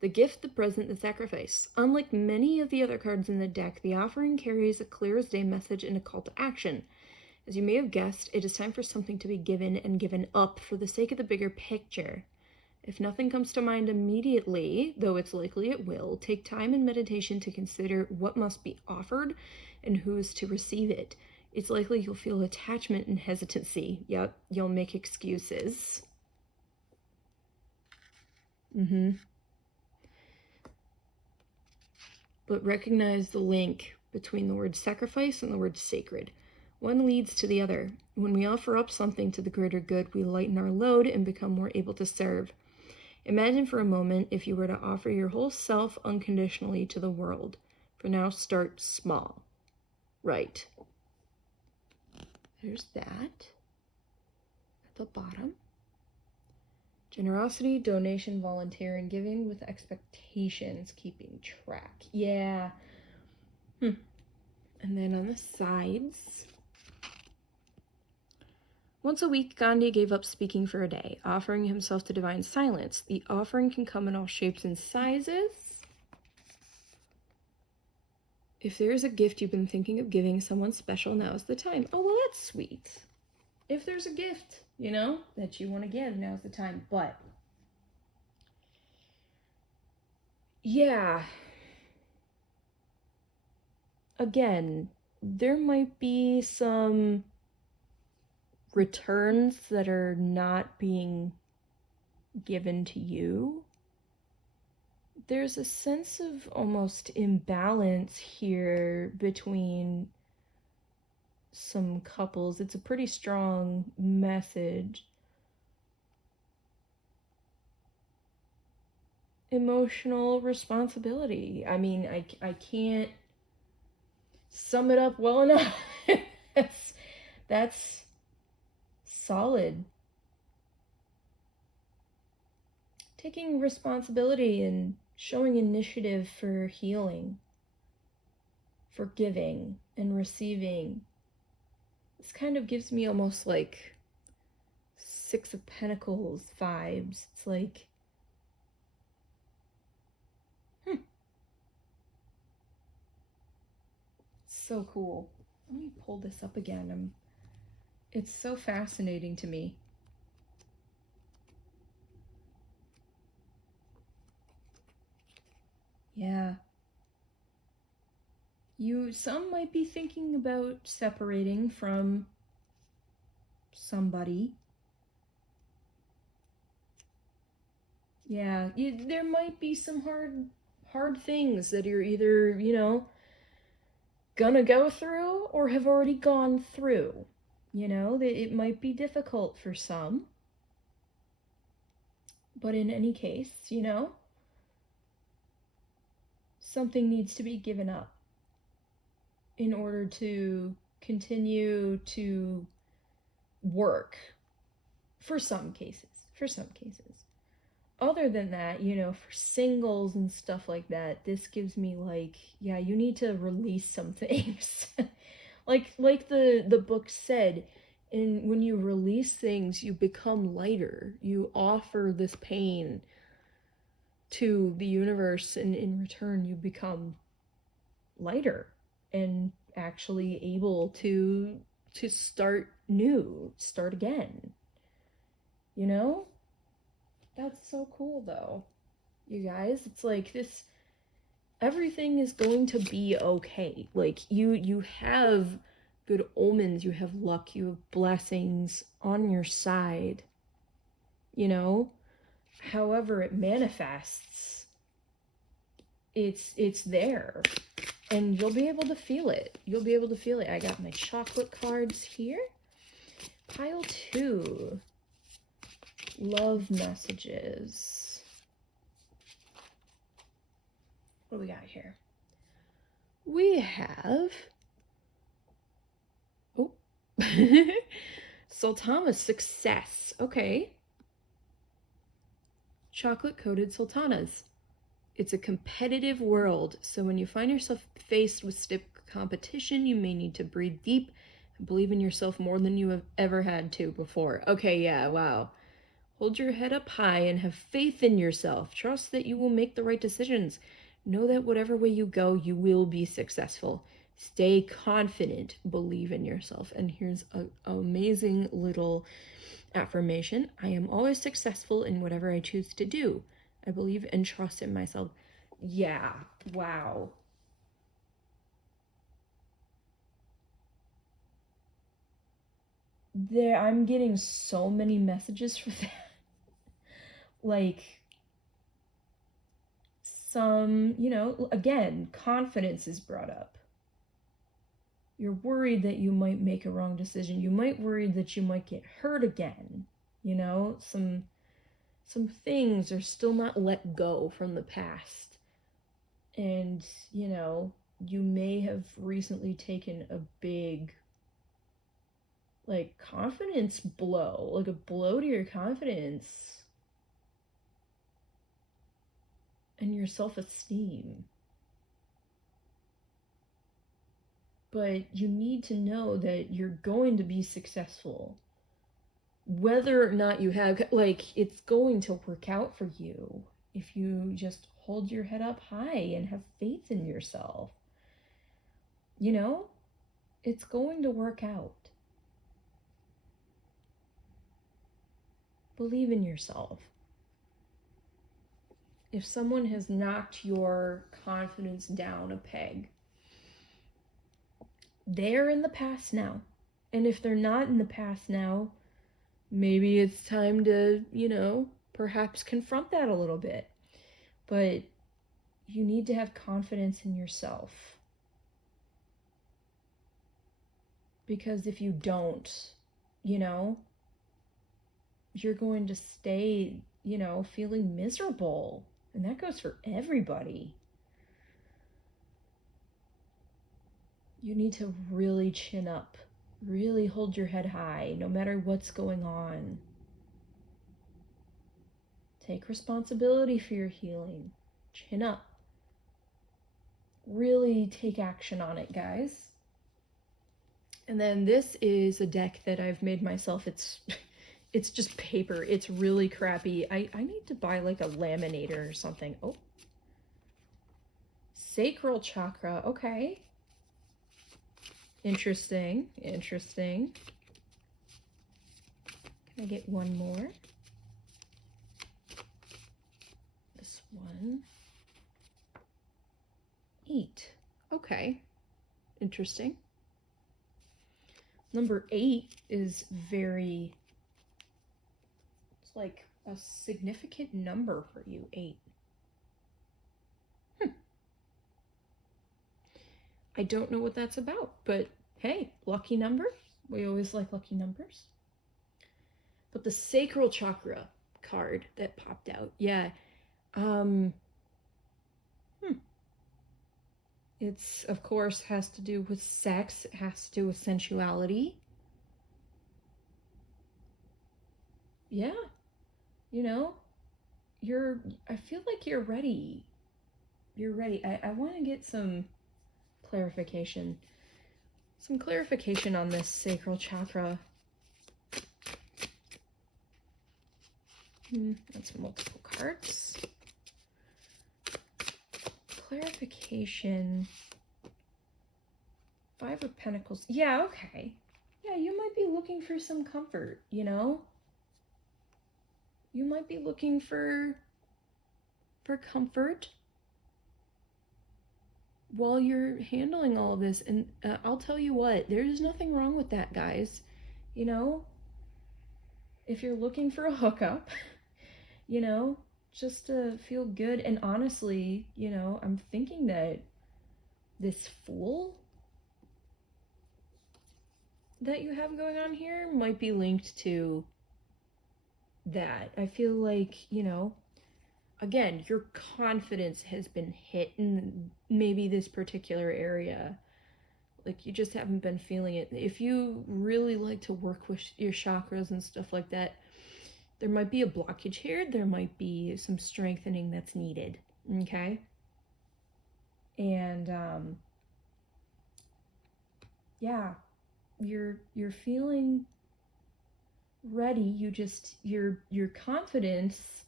The gift, the present, the sacrifice. Unlike many of the other cards in the deck, the offering carries a clear as day message and a call to action. As you may have guessed, it is time for something to be given and given up for the sake of the bigger picture. If nothing comes to mind immediately, though it's likely it will, take time and meditation to consider what must be offered and who is to receive it. It's likely you'll feel attachment and hesitancy. Yep, you'll make excuses. But recognize the link between the word sacrifice and the word sacred. One leads to the other. When we offer up something to the greater good, we lighten our load and become more able to serve. Imagine for a moment if you were to offer your whole self unconditionally to the world. For now, start small. Right. There's that. At the bottom. Generosity, donation, volunteering, giving with expectations, keeping track. Yeah. And then on the sides. Once a week, Gandhi gave up speaking for a day, offering himself to divine silence. The offering can come in all shapes and sizes. If there is a gift you've been thinking of giving someone special, now is the time. Oh, well, that's sweet. If there's a gift, you know, that you want to give, now's the time. But, yeah. Again, there might be some returns that are not being given to you. There's a sense of almost imbalance here between some couples. It's a pretty strong message. Emotional responsibility. I mean, I can't sum it up well enough. That's solid. Taking responsibility and showing initiative for healing, forgiving, and receiving. This kind of gives me almost like Six of Pentacles vibes. It's like, so cool. Let me pull this up again. It's so fascinating to me. Yeah. Some might be thinking about separating from somebody. Yeah, there might be some hard things that you're either, gonna go through or have already gone through. It might be difficult for some. But in any case, something needs to be given up in order to continue to work for some cases. Other than that, for singles and stuff like that, this gives me like, yeah, you need to release some things. like the book said, and when you release things, you become lighter. You offer this pain to the universe, and in return you become lighter and actually able to start new, start again. That's so cool though, you guys. It's like this, everything is going to be okay. Like you have good omens, you have luck, you have blessings on your side. However it manifests, it's there, and you'll be able to feel it. I got my chocolate cards here. Pile 2, love messages. What do we got here? We have Sultana success. Okay. Chocolate-coated sultanas. It's a competitive world, so when you find yourself faced with stiff competition, you may need to breathe deep and believe in yourself more than you have ever had to before. Okay, yeah, wow. Hold your head up high and have faith in yourself. Trust that you will make the right decisions. Know that whatever way you go, you will be successful. Stay confident. Believe in yourself. And here's an amazing little affirmation. I am always successful in whatever I choose to do. I believe and trust in myself. Yeah, wow. I'm getting so many messages for that. Like, some, again, confidence is brought up. You're worried that you might make a wrong decision. You might worry that you might get hurt again. Some things are still not let go from the past. And, you may have recently taken a big, like, confidence blow, like a blow to your confidence and your self-esteem. But you need to know that you're going to be successful. Whether or not you have, it's going to work out for you if you just hold your head up high and have faith in yourself. It's going to work out. Believe in yourself. If someone has knocked your confidence down a peg, they're in the past now. And if they're not in the past now, maybe it's time to, perhaps confront that a little bit. But you need to have confidence in yourself. Because if you don't, you know, you're going to stay, you know, feeling miserable. And that goes for everybody. You need to really chin up, really hold your head high, no matter what's going on. Take responsibility for your healing. Chin up. Really take action on it, guys. And then this is a deck that I've made myself. It's just paper. It's really crappy. I need to buy like a laminator or something. Oh. Sacral chakra. Okay. Interesting. Interesting. Can I get one more? This one. 8. Okay. Interesting. Number 8 is very, it's like a significant number for you, 8. I don't know what that's about, but hey, lucky number. We always like lucky numbers. But the sacral chakra card that popped out, yeah. It's, of course, has to do with sex. It has to do with sensuality. Yeah. You know, I feel like you're ready. You're ready. I want to get some clarification. Some clarification on this sacral chakra. That's multiple cards. Clarification. 5 of Pentacles. Yeah, okay. Yeah, you might be looking for some comfort, you know? You might be looking for comfort while you're handling all of this. And I'll tell you what, there's nothing wrong with that, guys. You know? If you're looking for a hookup, you know, just to feel good. And honestly, you know, I'm thinking that this Fool that you have going on here might be linked to that. I feel like, you know, again, your confidence has been hit in maybe this particular area. Like, you just haven't been feeling it. If you really like to work with your chakras and stuff like that, there might be a blockage here. There might be some strengthening that's needed. Okay? And, yeah, you're feeling ready. You just, your confidence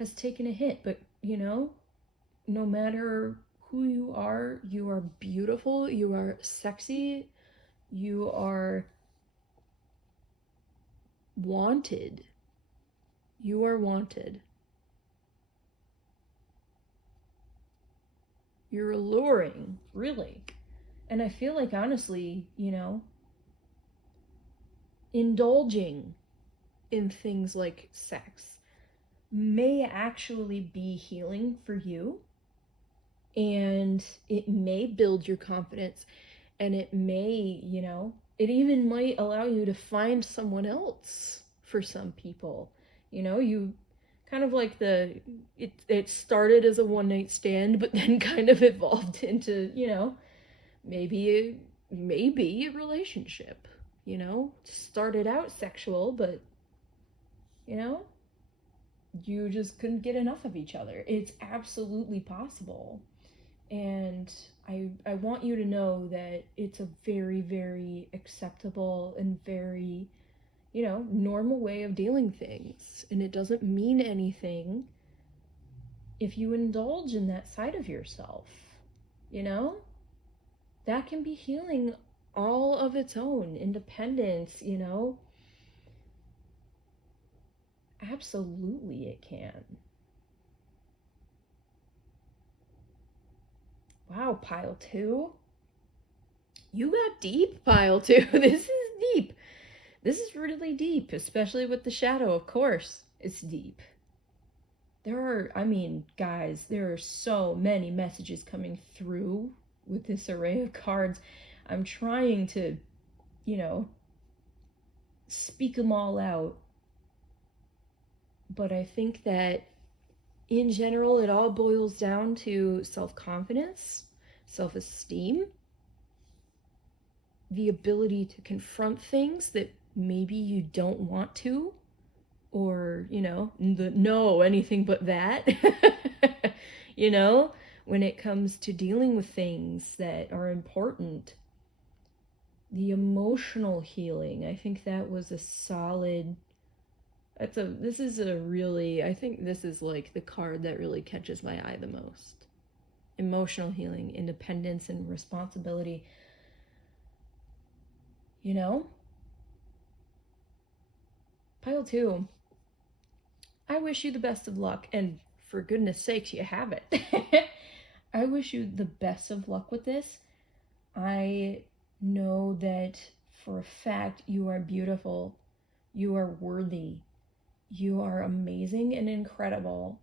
has taken a hit. But, you know, no matter who you are beautiful, you are sexy, you are wanted. You are wanted. You're alluring, really. And I feel like, honestly, you know, indulging in things like sex may actually be healing for you. And it may build your confidence. And it may, you know, it even might allow you to find someone else for some people. You know, you kind of like it started as a one-night stand, but then kind of evolved into, you know, maybe a relationship, you know? Started out sexual, but, you know, you just couldn't get enough of each other. It's absolutely possible. And I want you to know that it's a very, very acceptable and very, you know, normal way of dealing things. And it doesn't mean anything if you indulge in that side of yourself, you know? That can be healing all of its own. Independence, you know? Absolutely it can. Wow, pile 2. You got deep, pile 2. This is deep. This is really deep, especially with the shadow, of course. It's deep. There are, I mean, guys, there are so many messages coming through with this array of cards. I'm trying to you know, speak them all out. But I think that in general, it all boils down to self-confidence, self-esteem, the ability to confront things that maybe you don't want to, or, you know, no, anything but that. You know, when it comes to dealing with things that are important. The emotional healing, I think that was a solid, this is a really, I think this is like the card that really catches my eye the most. Emotional healing, independence, and responsibility. You know? Pile 2, I wish you the best of luck, and for goodness sakes, you have it. I wish you the best of luck with this. I know that for a fact you are beautiful, you are worthy, you are amazing and incredible,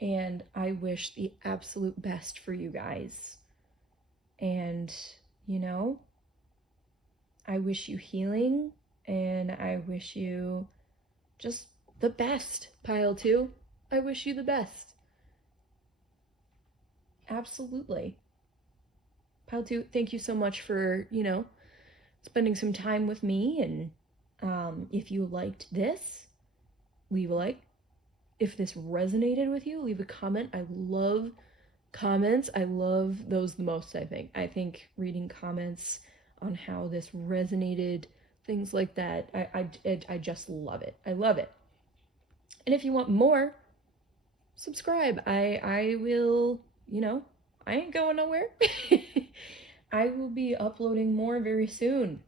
and I wish the absolute best for you guys. And, you know, I wish you healing, and I wish you just the best, Pile 2. I wish you the best. Absolutely. Pile 2, thank you so much for, you know, spending some time with me. And if you liked this, leave a like. If this resonated with you, leave a comment. I love comments. I love those the most, I think. I think reading comments on how this resonated, things like that, I just love it. I love it. And if you want more, subscribe. I will, you know, I ain't going nowhere. I will be uploading more very soon.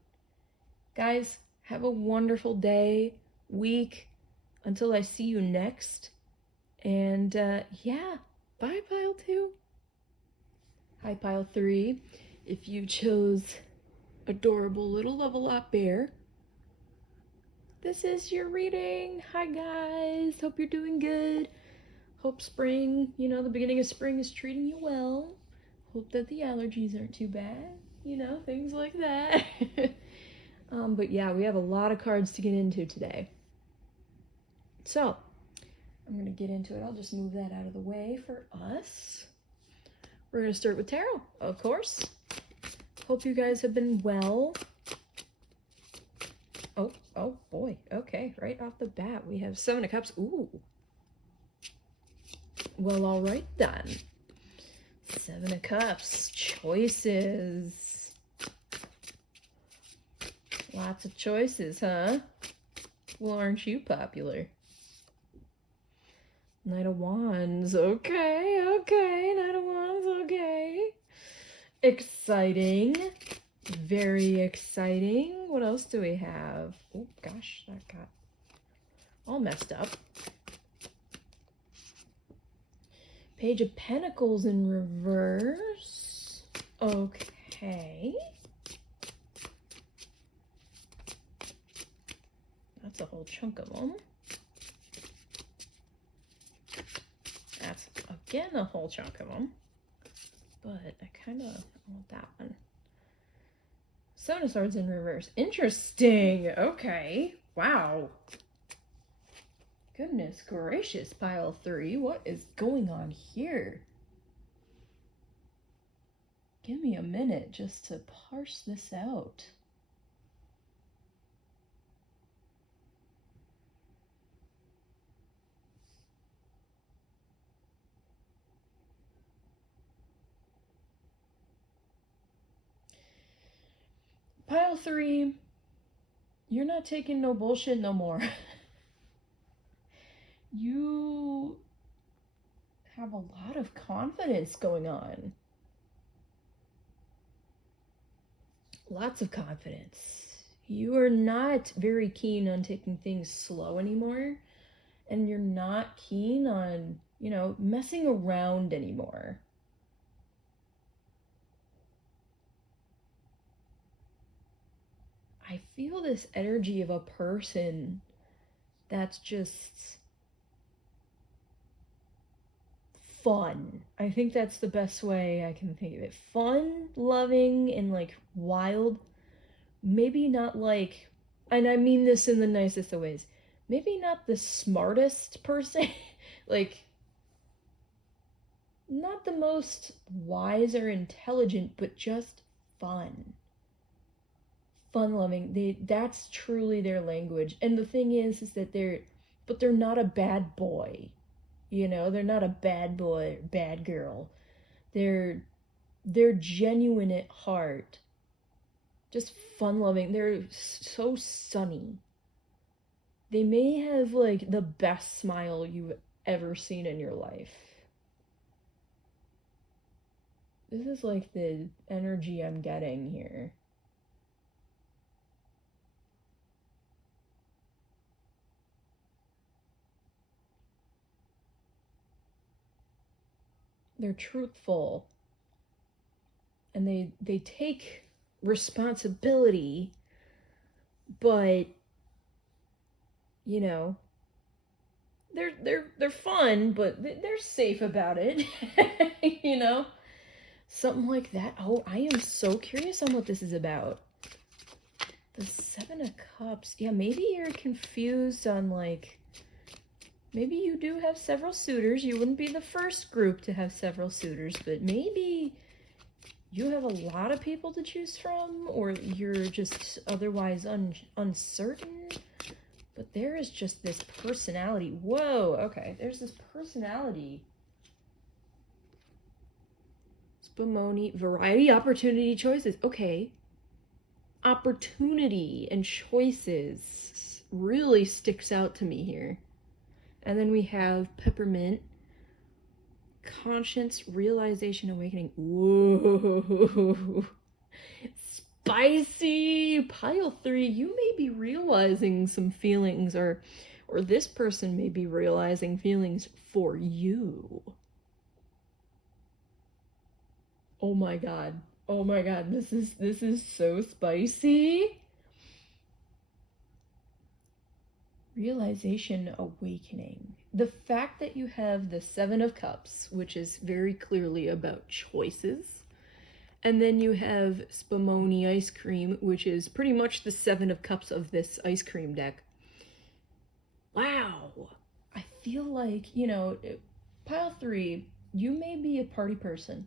Guys, have a wonderful day, week, until I see you next. And yeah, bye, Pile 2. Hi, Pile 3. If you chose adorable little level up bear, this is your reading. Hi, guys. Hope you're doing good. Hope spring, you know, the beginning of spring is treating you well. Hope that the allergies aren't too bad, you know, things like that. But yeah, we have a lot of cards to get into today. So, I'm going to get into it. I'll just move that out of the way for us. We're going to start with tarot, of course. Hope you guys have been well. Oh boy. Okay, right off the bat, we have 7 of Cups. Ooh. Well, all right then. 7 of Cups. Choices. Lots of choices, huh? Well, aren't you popular? Knight of Wands. Okay. Knight of Wands, okay. Exciting. Very exciting. What else do we have? Oh, gosh, that got all messed up. Page of Pentacles in reverse. Okay. That's a whole chunk of them. That's, again, a whole chunk of them. But I kind of want that one. 7 of Swords in reverse. Interesting. Okay. Wow. Goodness gracious, Pile 3. What is going on here? Give me a minute just to parse this out. Pile 3, you're not taking no bullshit no more. You have a lot of confidence going on. Lots of confidence. You are not very keen on taking things slow anymore. And you're not keen on, you know, messing around anymore. I feel this energy of a person that's just fun. I think that's the best way I can think of it. Fun, loving, and like wild, maybe not like, and I mean this in the nicest of ways, maybe not the smartest person, like, not the most wise or intelligent, but just fun. Fun loving. That's truly their language. And the thing is that they're not a bad boy. You know, they're not a bad boy or bad girl. They're genuine at heart. Just fun loving. They're so sunny. They may have like the best smile you've ever seen in your life. This is like the energy I'm getting here. They're truthful. And they take responsibility, but you know, they're fun, but they're safe about it. You know? Something like that. Oh, I am so curious on what this is about. The Seven of Cups. Yeah, maybe you're confused on like, maybe you do have several suitors. You wouldn't be the first group to have several suitors, but maybe you have a lot of people to choose from, or you're just otherwise uncertain. But there is just this personality. Whoa, okay. There's this personality. Spumoni, variety, opportunity, choices. Okay. Opportunity and choices really sticks out to me here. And then we have peppermint, conscience, realization, awakening. Whoa. Spicy. Pile 3, you may be realizing some feelings, or this person may be realizing feelings for you. Oh my god. Oh my god, this is so spicy. Realization, awakening. The fact that you have the Seven of Cups, which is very clearly about choices, and then you have Spumoni ice cream, which is pretty much the Seven of Cups of this ice cream deck. Wow. I feel like, you know, pile 3, you may be a party person.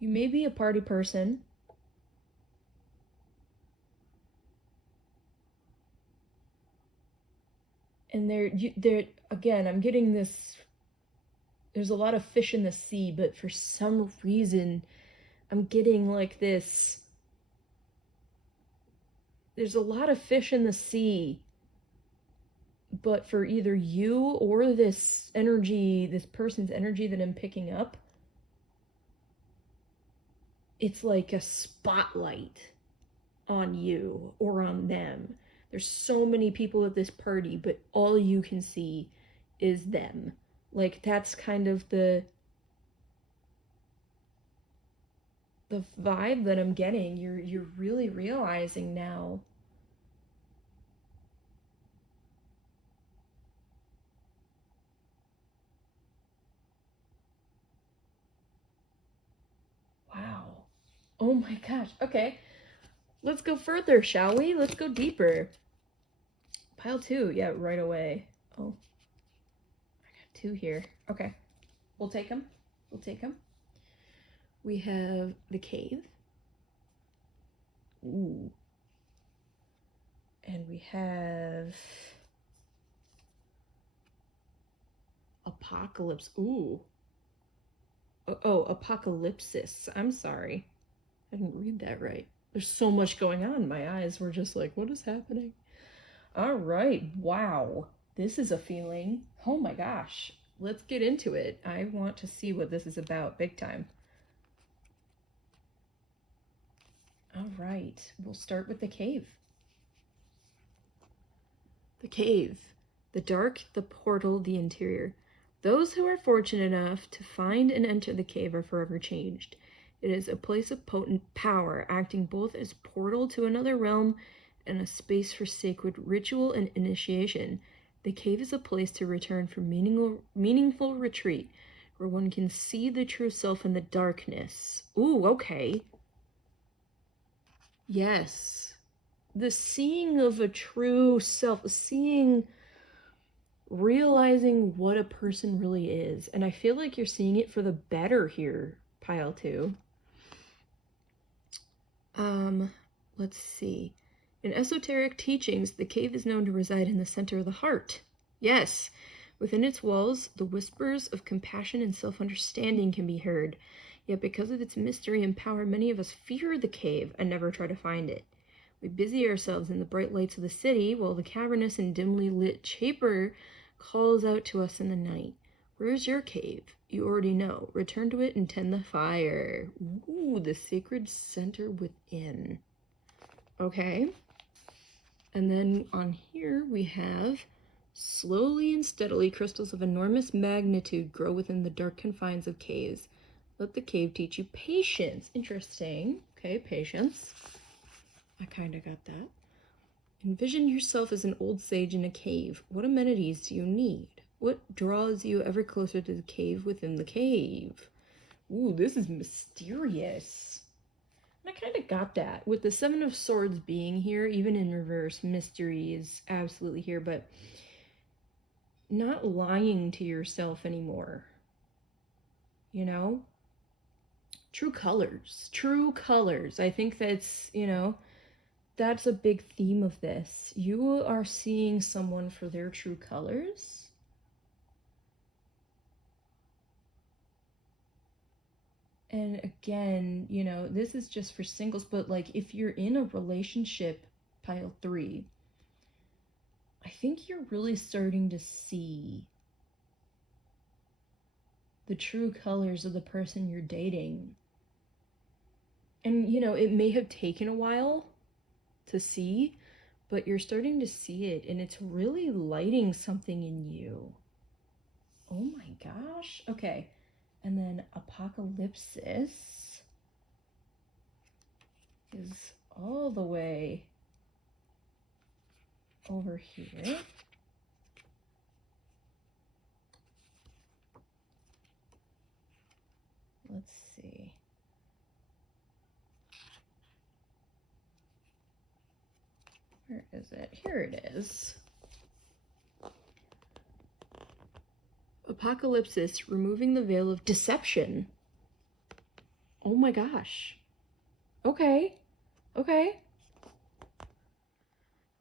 You may be a party person. And there again, I'm getting this, there's a lot of fish in the sea, but for some reason, I'm getting like this, there's a lot of fish in the sea, but for either you or this energy, this person's energy that I'm picking up, it's like a spotlight on you or on them. There's so many people at this party, but all you can see is them. Like, that's kind of the vibe that I'm getting. You're really realizing now. Wow. Oh my gosh. Okay. Let's go further, shall we? Let's go deeper. Pile 2. Yeah, right away. Oh. I got 2 here. Okay. We'll take them. We'll take them. We have the cave. Ooh. And we have apocalypse. Ooh. Oh, apocalypsis. I'm sorry. I didn't read that right. There's so much going on. My eyes were just like, what is happening? All right. Wow. This is a feeling. Oh my gosh. Let's get into it. I want to see what this is about big time. All right. We'll start with the cave. The cave. The dark, the portal, the interior. Those who are fortunate enough to find and enter the cave are forever changed. It is a place of potent power, acting both as portal to another realm and a space for sacred ritual and initiation. The cave is a place to return for meaningful retreat, where one can see the true self in the darkness. Ooh, okay. Yes. The seeing of a true self, realizing what a person really is. And I feel like you're seeing it for the better here, pile 2. Let's see. In esoteric teachings, the cave is known to reside in the center of the heart. Yes. Within its walls, the whispers of compassion and self-understanding can be heard. Yet because of its mystery and power, many of us fear the cave and never try to find it. We busy ourselves in the bright lights of the city, while the cavernous and dimly lit chamber calls out to us in the night. Where's your cave? You already know. Return to it and tend the fire. Ooh, the sacred center within. Okay. And then on here we have, slowly and steadily, crystals of enormous magnitude grow within the dark confines of caves. Let the cave teach you patience. Interesting. Okay, patience. I kind of got that. Envision yourself as an old sage in a cave. What amenities do you need? What draws you ever closer to the cave within the cave? Ooh, this is mysterious. And I kind of got that. With the 7 of Swords being here, even in reverse, mystery is absolutely here, but not lying to yourself anymore. You know? True colors. True colors. I think that's, that's a big theme of this. You are seeing someone for their true colors. And again, this is just for singles, but like if you're in a relationship, pile 3, I think you're really starting to see the true colors of the person you're dating. And, it may have taken a while to see, but you're starting to see it, and it's really lighting something in you. Oh my gosh. Okay. And then Apocalypsis is all the way over here. Let's see. Where is it? Here it is. Apocalypsis, removing the veil of deception. Oh my gosh. Okay.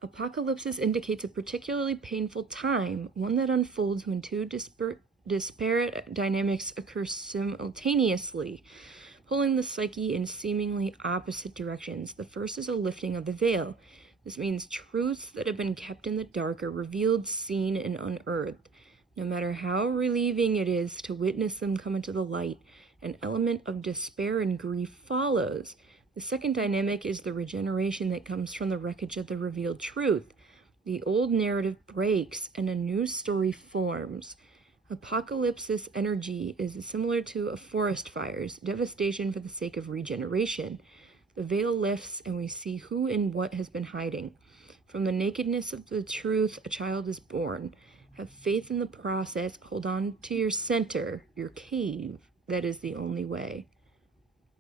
Apocalypsis indicates a particularly painful time, one that unfolds when 2 disparate dynamics occur simultaneously, pulling the psyche in seemingly opposite directions. The first is a lifting of the veil. This means truths that have been kept in the dark are revealed, seen, and unearthed. No matter how relieving it is to witness them come into the light, an element of despair and grief follows. The second dynamic is the regeneration that comes from the wreckage of the revealed truth. The old narrative breaks and a new story forms. Apocalypsis energy is similar to a forest fire's devastation for the sake of regeneration. The veil lifts and we see who and what has been hiding. From the nakedness of the truth, a child is born. Have faith in the process. Hold on to your center, your cave. That is the only way.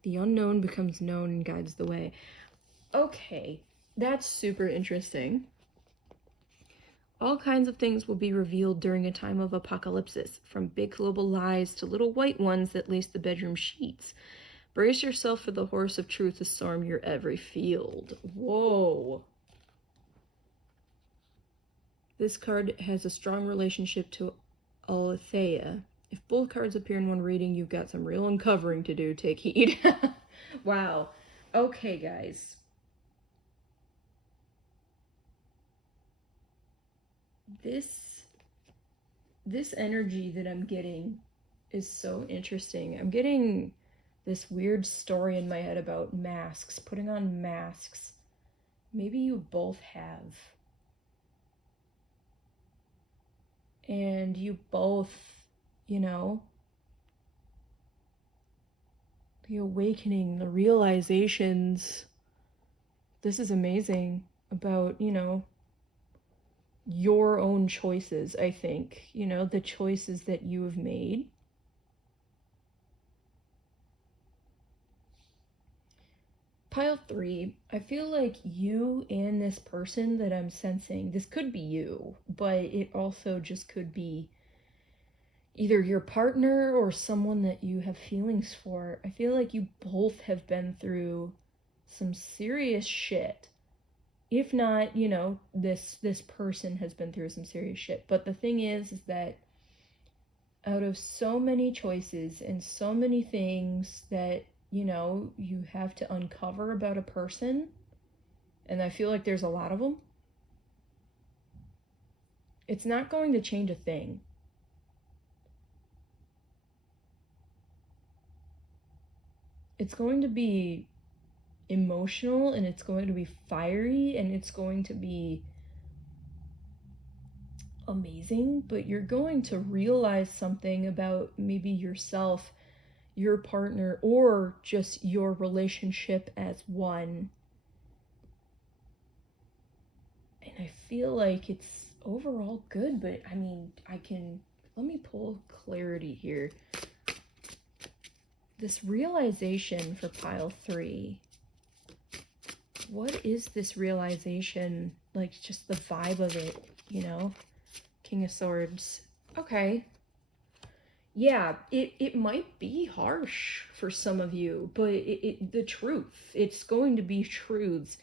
The unknown becomes known and guides the way. Okay, that's super interesting. All kinds of things will be revealed during a time of apocalypsis, from big global lies to little white ones that lace the bedroom sheets. Brace yourself for the horse of truth to storm your every field. Whoa. This card has a strong relationship to Aletheia. If both cards appear in one reading, you've got some real uncovering to do. Take heed. Wow. Okay, guys. This energy that I'm getting is so interesting. I'm getting this weird story in my head about masks, putting on masks. Maybe you both have. And you both, the awakening, the realizations. This is amazing about, your own choices, I think. The choices that you have made. Pile 3, I feel like you and this person that I'm sensing, this could be you, but it also just could be either your partner or someone that you have feelings for. I feel like you both have been through some serious shit. If not, you know, this person has been through some serious shit. But the thing is that out of so many choices and so many things that, you know, you have to uncover about a person, and I feel like there's a lot of them, it's not going to change a thing. It's going to be emotional, and it's going to be fiery, and it's going to be amazing, but you're going to realize something about maybe yourself, your partner, or just your relationship as one. And I feel like it's overall good, but I mean, let me pull clarity here. This realization for pile 3, what is this realization? Like, just the vibe of it, you know? King of Swords. Okay. Yeah, it might be harsh for some of you, but the truth, it's going to be truths.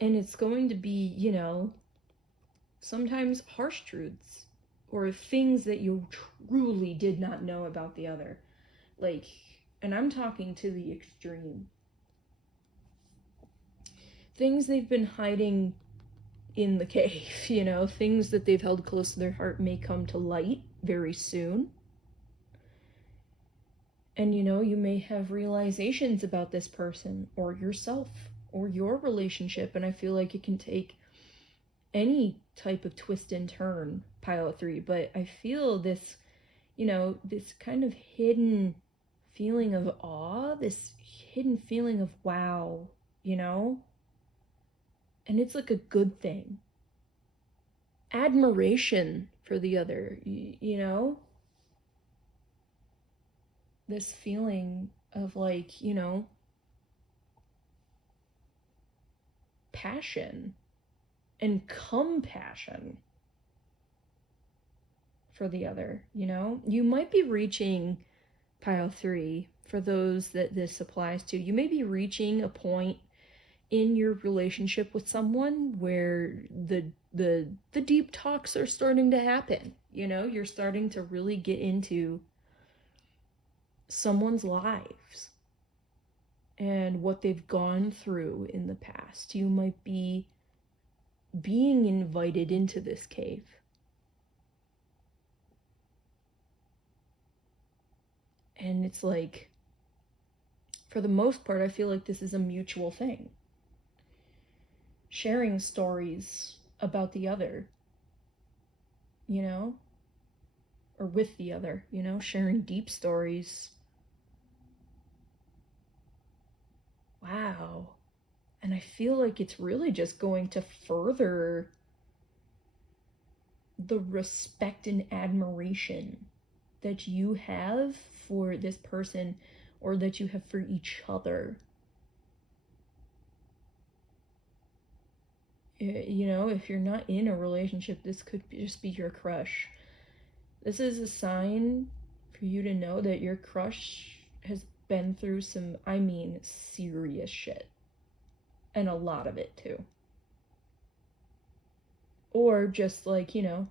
And it's going to be, you know, sometimes harsh truths, or things that you truly did not know about the other. Like, and I'm talking to the extreme. Things they've been hiding in the cave, you know, things that they've held close to their heart may come to light very soon. And, you know, you may have realizations about this person, or yourself, or your relationship, and I feel like it can take any type of twist and turn, pile 3, but I feel this, you know, this kind of hidden feeling of awe, this hidden feeling of wow, you know? And it's like a good thing. Admiration for the other, you know? This feeling of, like, you know, passion and compassion for the other, you know? You might be reaching, pile 3, for those that this applies to, you may be reaching a point in your relationship with someone where the deep talks are starting to happen, you know? You're starting to really get into someone's lives and what they've gone through in the past. You might be being invited into this cave. And it's like, for the most part, I feel like this is a mutual thing. Sharing stories about the other, you know? Or with the other, you know? Sharing deep stories. Wow. And I feel like it's really just going to further the respect and admiration that you have for this person, or that you have for each other. You know, if you're not in a relationship, this could just be your crush. This is a sign for you to know that your crush has been through some, I mean, serious shit. And a lot of it, too. Or just like, you know,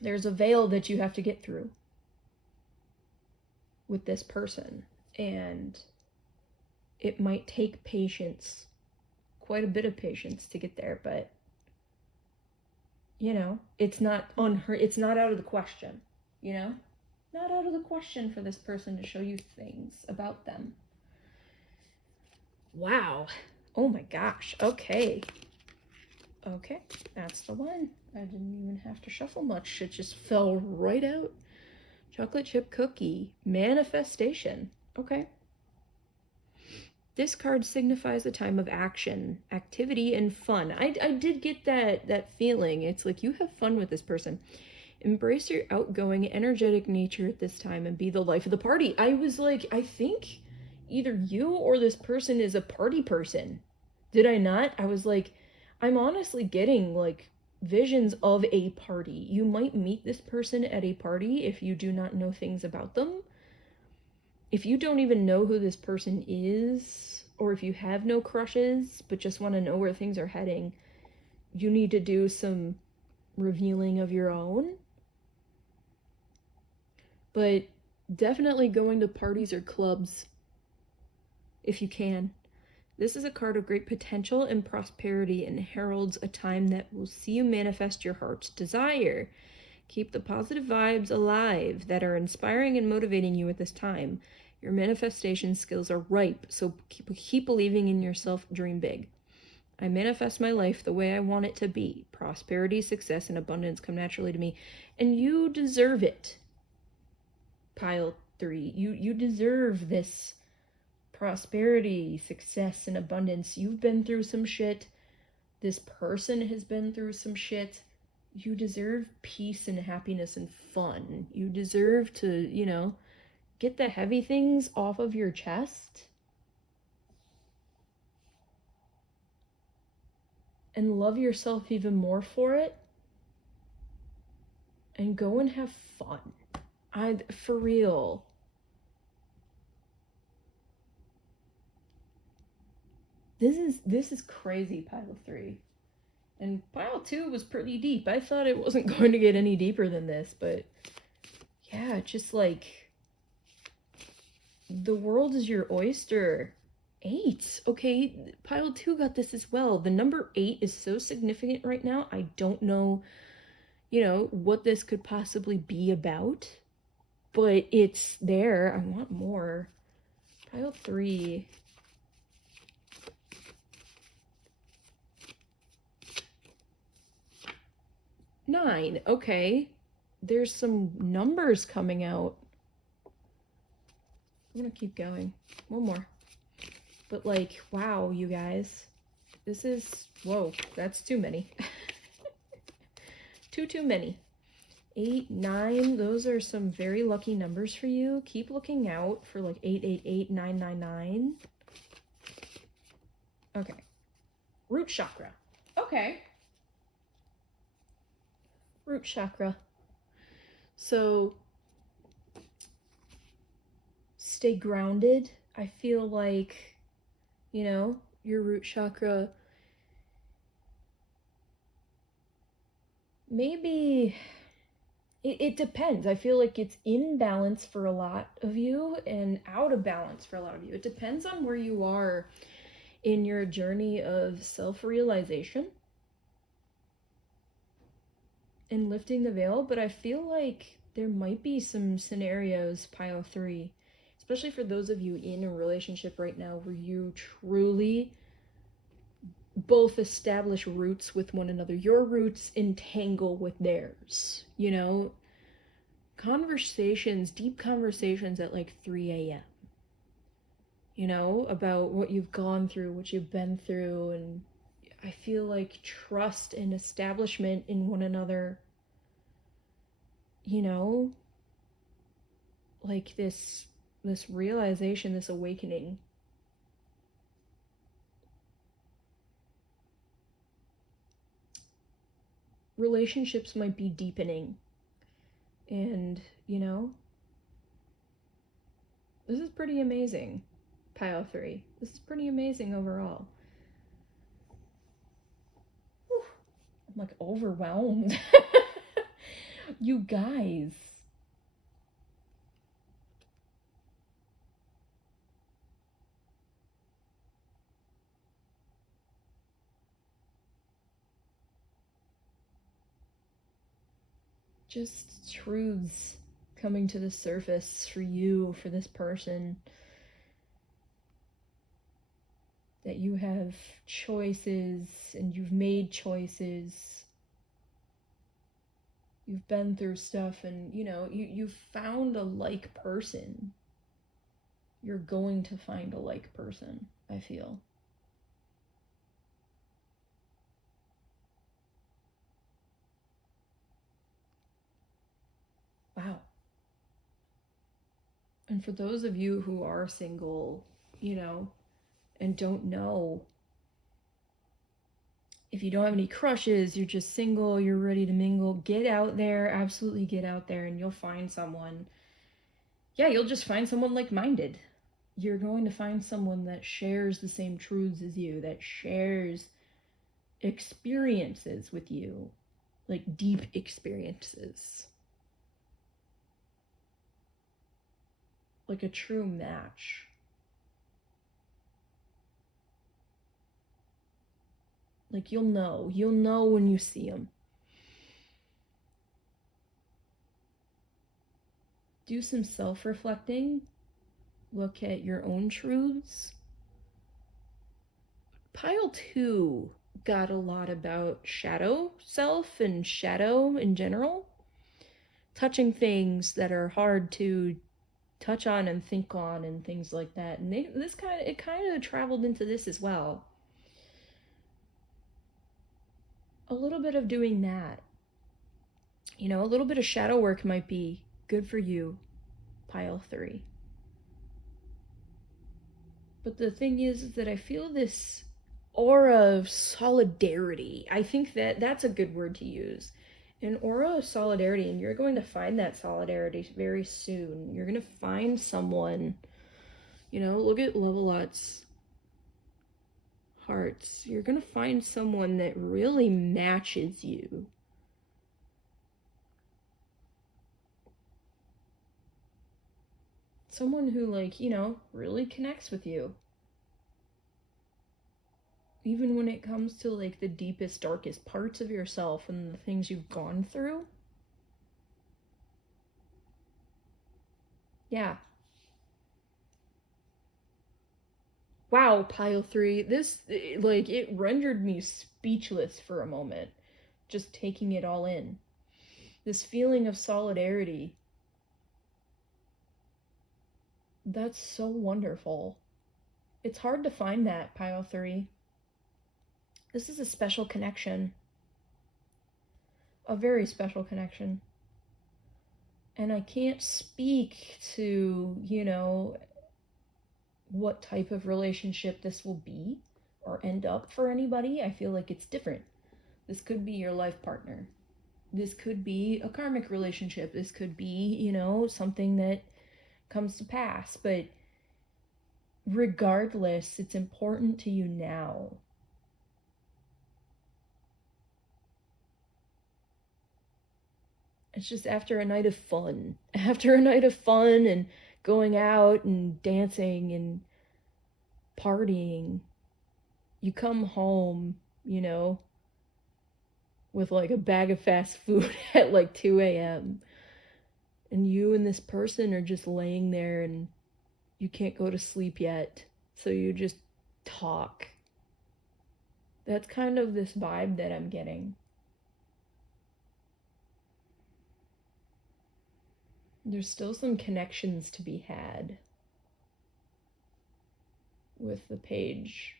there's a veil that you have to get through with this person. And it might take patience, quite a bit of patience to get there, but, you know, it's not out of the question, you know? Not out of the question for this person to show you things about them. Wow. Oh my gosh. Okay. Okay, that's the one. I didn't even have to shuffle much. It just fell right out. Chocolate chip cookie. Manifestation. Okay. This card signifies a time of action, activity, and fun. I did get that feeling. It's like you have fun with this person. Embrace your outgoing, energetic nature at this time and be the life of the party. I was like, I think either you or this person is a party person. Did I not? I was like, I'm honestly getting like visions of a party. You might meet this person at a party if you do not know things about them. If you don't even know who this person is, or if you have no crushes but just want to know where things are heading, you need to do some revealing of your own. But definitely going to parties or clubs if you can. This is a card of great potential and prosperity and heralds a time that will see you manifest your heart's desire. Keep the positive vibes alive that are inspiring and motivating you at this time. Your manifestation skills are ripe, so keep believing in yourself. Dream big. I manifest my life the way I want it to be. Prosperity, success, and abundance come naturally to me, and you deserve it. Pile 3. You deserve this prosperity, success, and abundance. You've been through some shit. This person has been through some shit. You deserve peace and happiness and fun. You deserve to, get the heavy things off of your chest and love yourself even more for it and go and have fun. For real. This is crazy, pile 3. And pile 2 was pretty deep. I thought it wasn't going to get any deeper than this, but yeah, just like the world is your oyster. 8. Okay, pile 2 got this as well. The number 8 is so significant right now. I don't know, what this could possibly be about, but it's there. I want more. Pile 3. 9. Okay. There's some numbers coming out. I'm gonna keep going. One more. But like, wow, you guys. This is, whoa, that's too many. Too many. 8, 9, those are some very lucky numbers for you. Keep looking out for like 888, 999. Okay. Root chakra. Okay. Root chakra. So, stay grounded. I feel like, your root chakra, maybe, it depends. I feel like it's in balance for a lot of you and out of balance for a lot of you. It depends on where you are in your journey of self-realization and lifting the veil, but I feel like there might be some scenarios, pile 3, especially for those of you in a relationship right now where you truly both establish roots with one another. Your roots entangle with theirs, conversations, deep conversations at like 3 a.m., about what you've gone through, what you've been through, and I feel like trust and establishment in one another, like this realization, this awakening. Relationships might be deepening, and this is pretty amazing, pile 3. This is pretty amazing overall. Whew. I'm like overwhelmed. You guys. Just truths coming to the surface for you, for this person. That you have choices and you've made choices. You've been through stuff and, you've found a like person. You're going to find a like person, I feel. Wow. And for those of you who are single, and don't know. If you don't have any crushes, you're just single, you're ready to mingle, get out there, absolutely get out there, and you'll find someone. Yeah, you'll just find someone like-minded. You're going to find someone that shares the same truths as you, that shares experiences with you, like deep experiences. Like a true match. Like you'll know when you see them. Do some self-reflecting. Look at your own truths. Pile 2 got a lot about shadow self and shadow in general. Touching things that are hard to touch on and think on and things like that. And it kind of traveled into this as well. A little bit of doing that. A little bit of shadow work might be good for you, Pile 3. But the thing is that I feel this aura of solidarity. I think that's a good word to use. An aura of solidarity, and you're going to find that solidarity very soon. You're going to find someone, look at Levelot's hearts. You're going to find someone that really matches you. Someone who, really connects with you. Even when it comes to, the deepest, darkest parts of yourself and the things you've gone through. Yeah. Wow, Pile 3. This, it rendered me speechless for a moment. Just taking it all in. This feeling of solidarity. That's so wonderful. It's hard to find that, Pile 3. This is a special connection. A very special connection. And I can't speak to, what type of relationship this will be or end up for anybody. I feel like it's different. This could be your life partner. This could be a karmic relationship. This could be, something that comes to pass. But regardless, it's important to you now. It's just after a night of fun. After a night of fun and going out and dancing and partying, you come home, with a bag of fast food at 2 a.m. And you and this person are just laying there and you can't go to sleep yet. So you just talk. That's kind of this vibe that I'm getting. There's still some connections to be had with the page.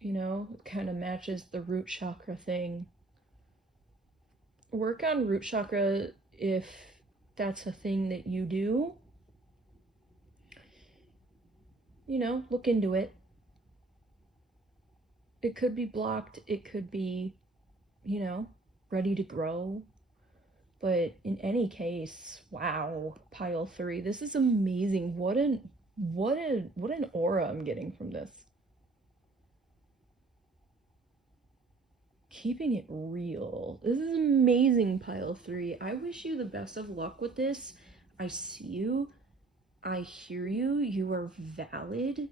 It kind of matches the root chakra thing. Work on root chakra if that's a thing that you do. Look into it. It could be blocked. It could be, ready to grow. But in any case, wow, Pile 3. This is amazing. What an aura I'm getting from this. Keeping it real. This is amazing, Pile 3. I wish you the best of luck with this. I see you. I hear you. You are valid.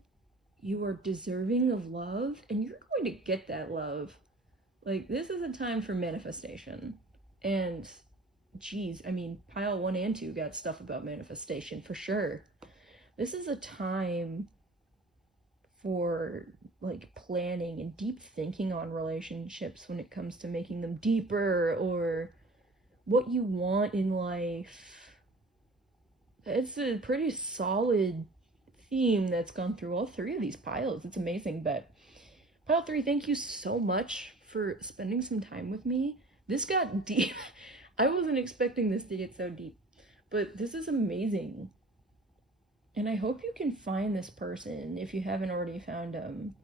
You are deserving of love. And you're going to get that love. This is a time for manifestation. And geez, Pile 1 and 2 got stuff about manifestation for sure. This is a time for planning and deep thinking on relationships when it comes to making them deeper or what you want in life. It's a pretty solid theme that's gone through all 3 of these piles. It's amazing. But Pile 3, thank you so much for spending some time with me. This got deep. I wasn't expecting this to get so deep, but this is amazing. And I hope you can find this person if you haven't already found them.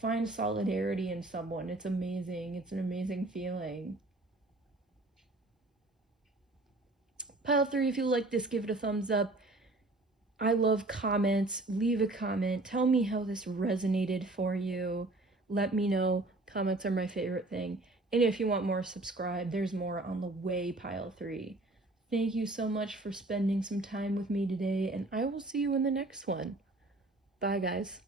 Find solidarity in someone. It's amazing. It's an amazing feeling. Pile 3, if you like this, give it a thumbs up. I love comments. Leave a comment. Tell me how this resonated for you. Let me know. Comments are my favorite thing. And if you want more, subscribe. There's more on the way, Pile 3. Thank you so much for spending some time with me today, and I will see you in the next one. Bye, guys.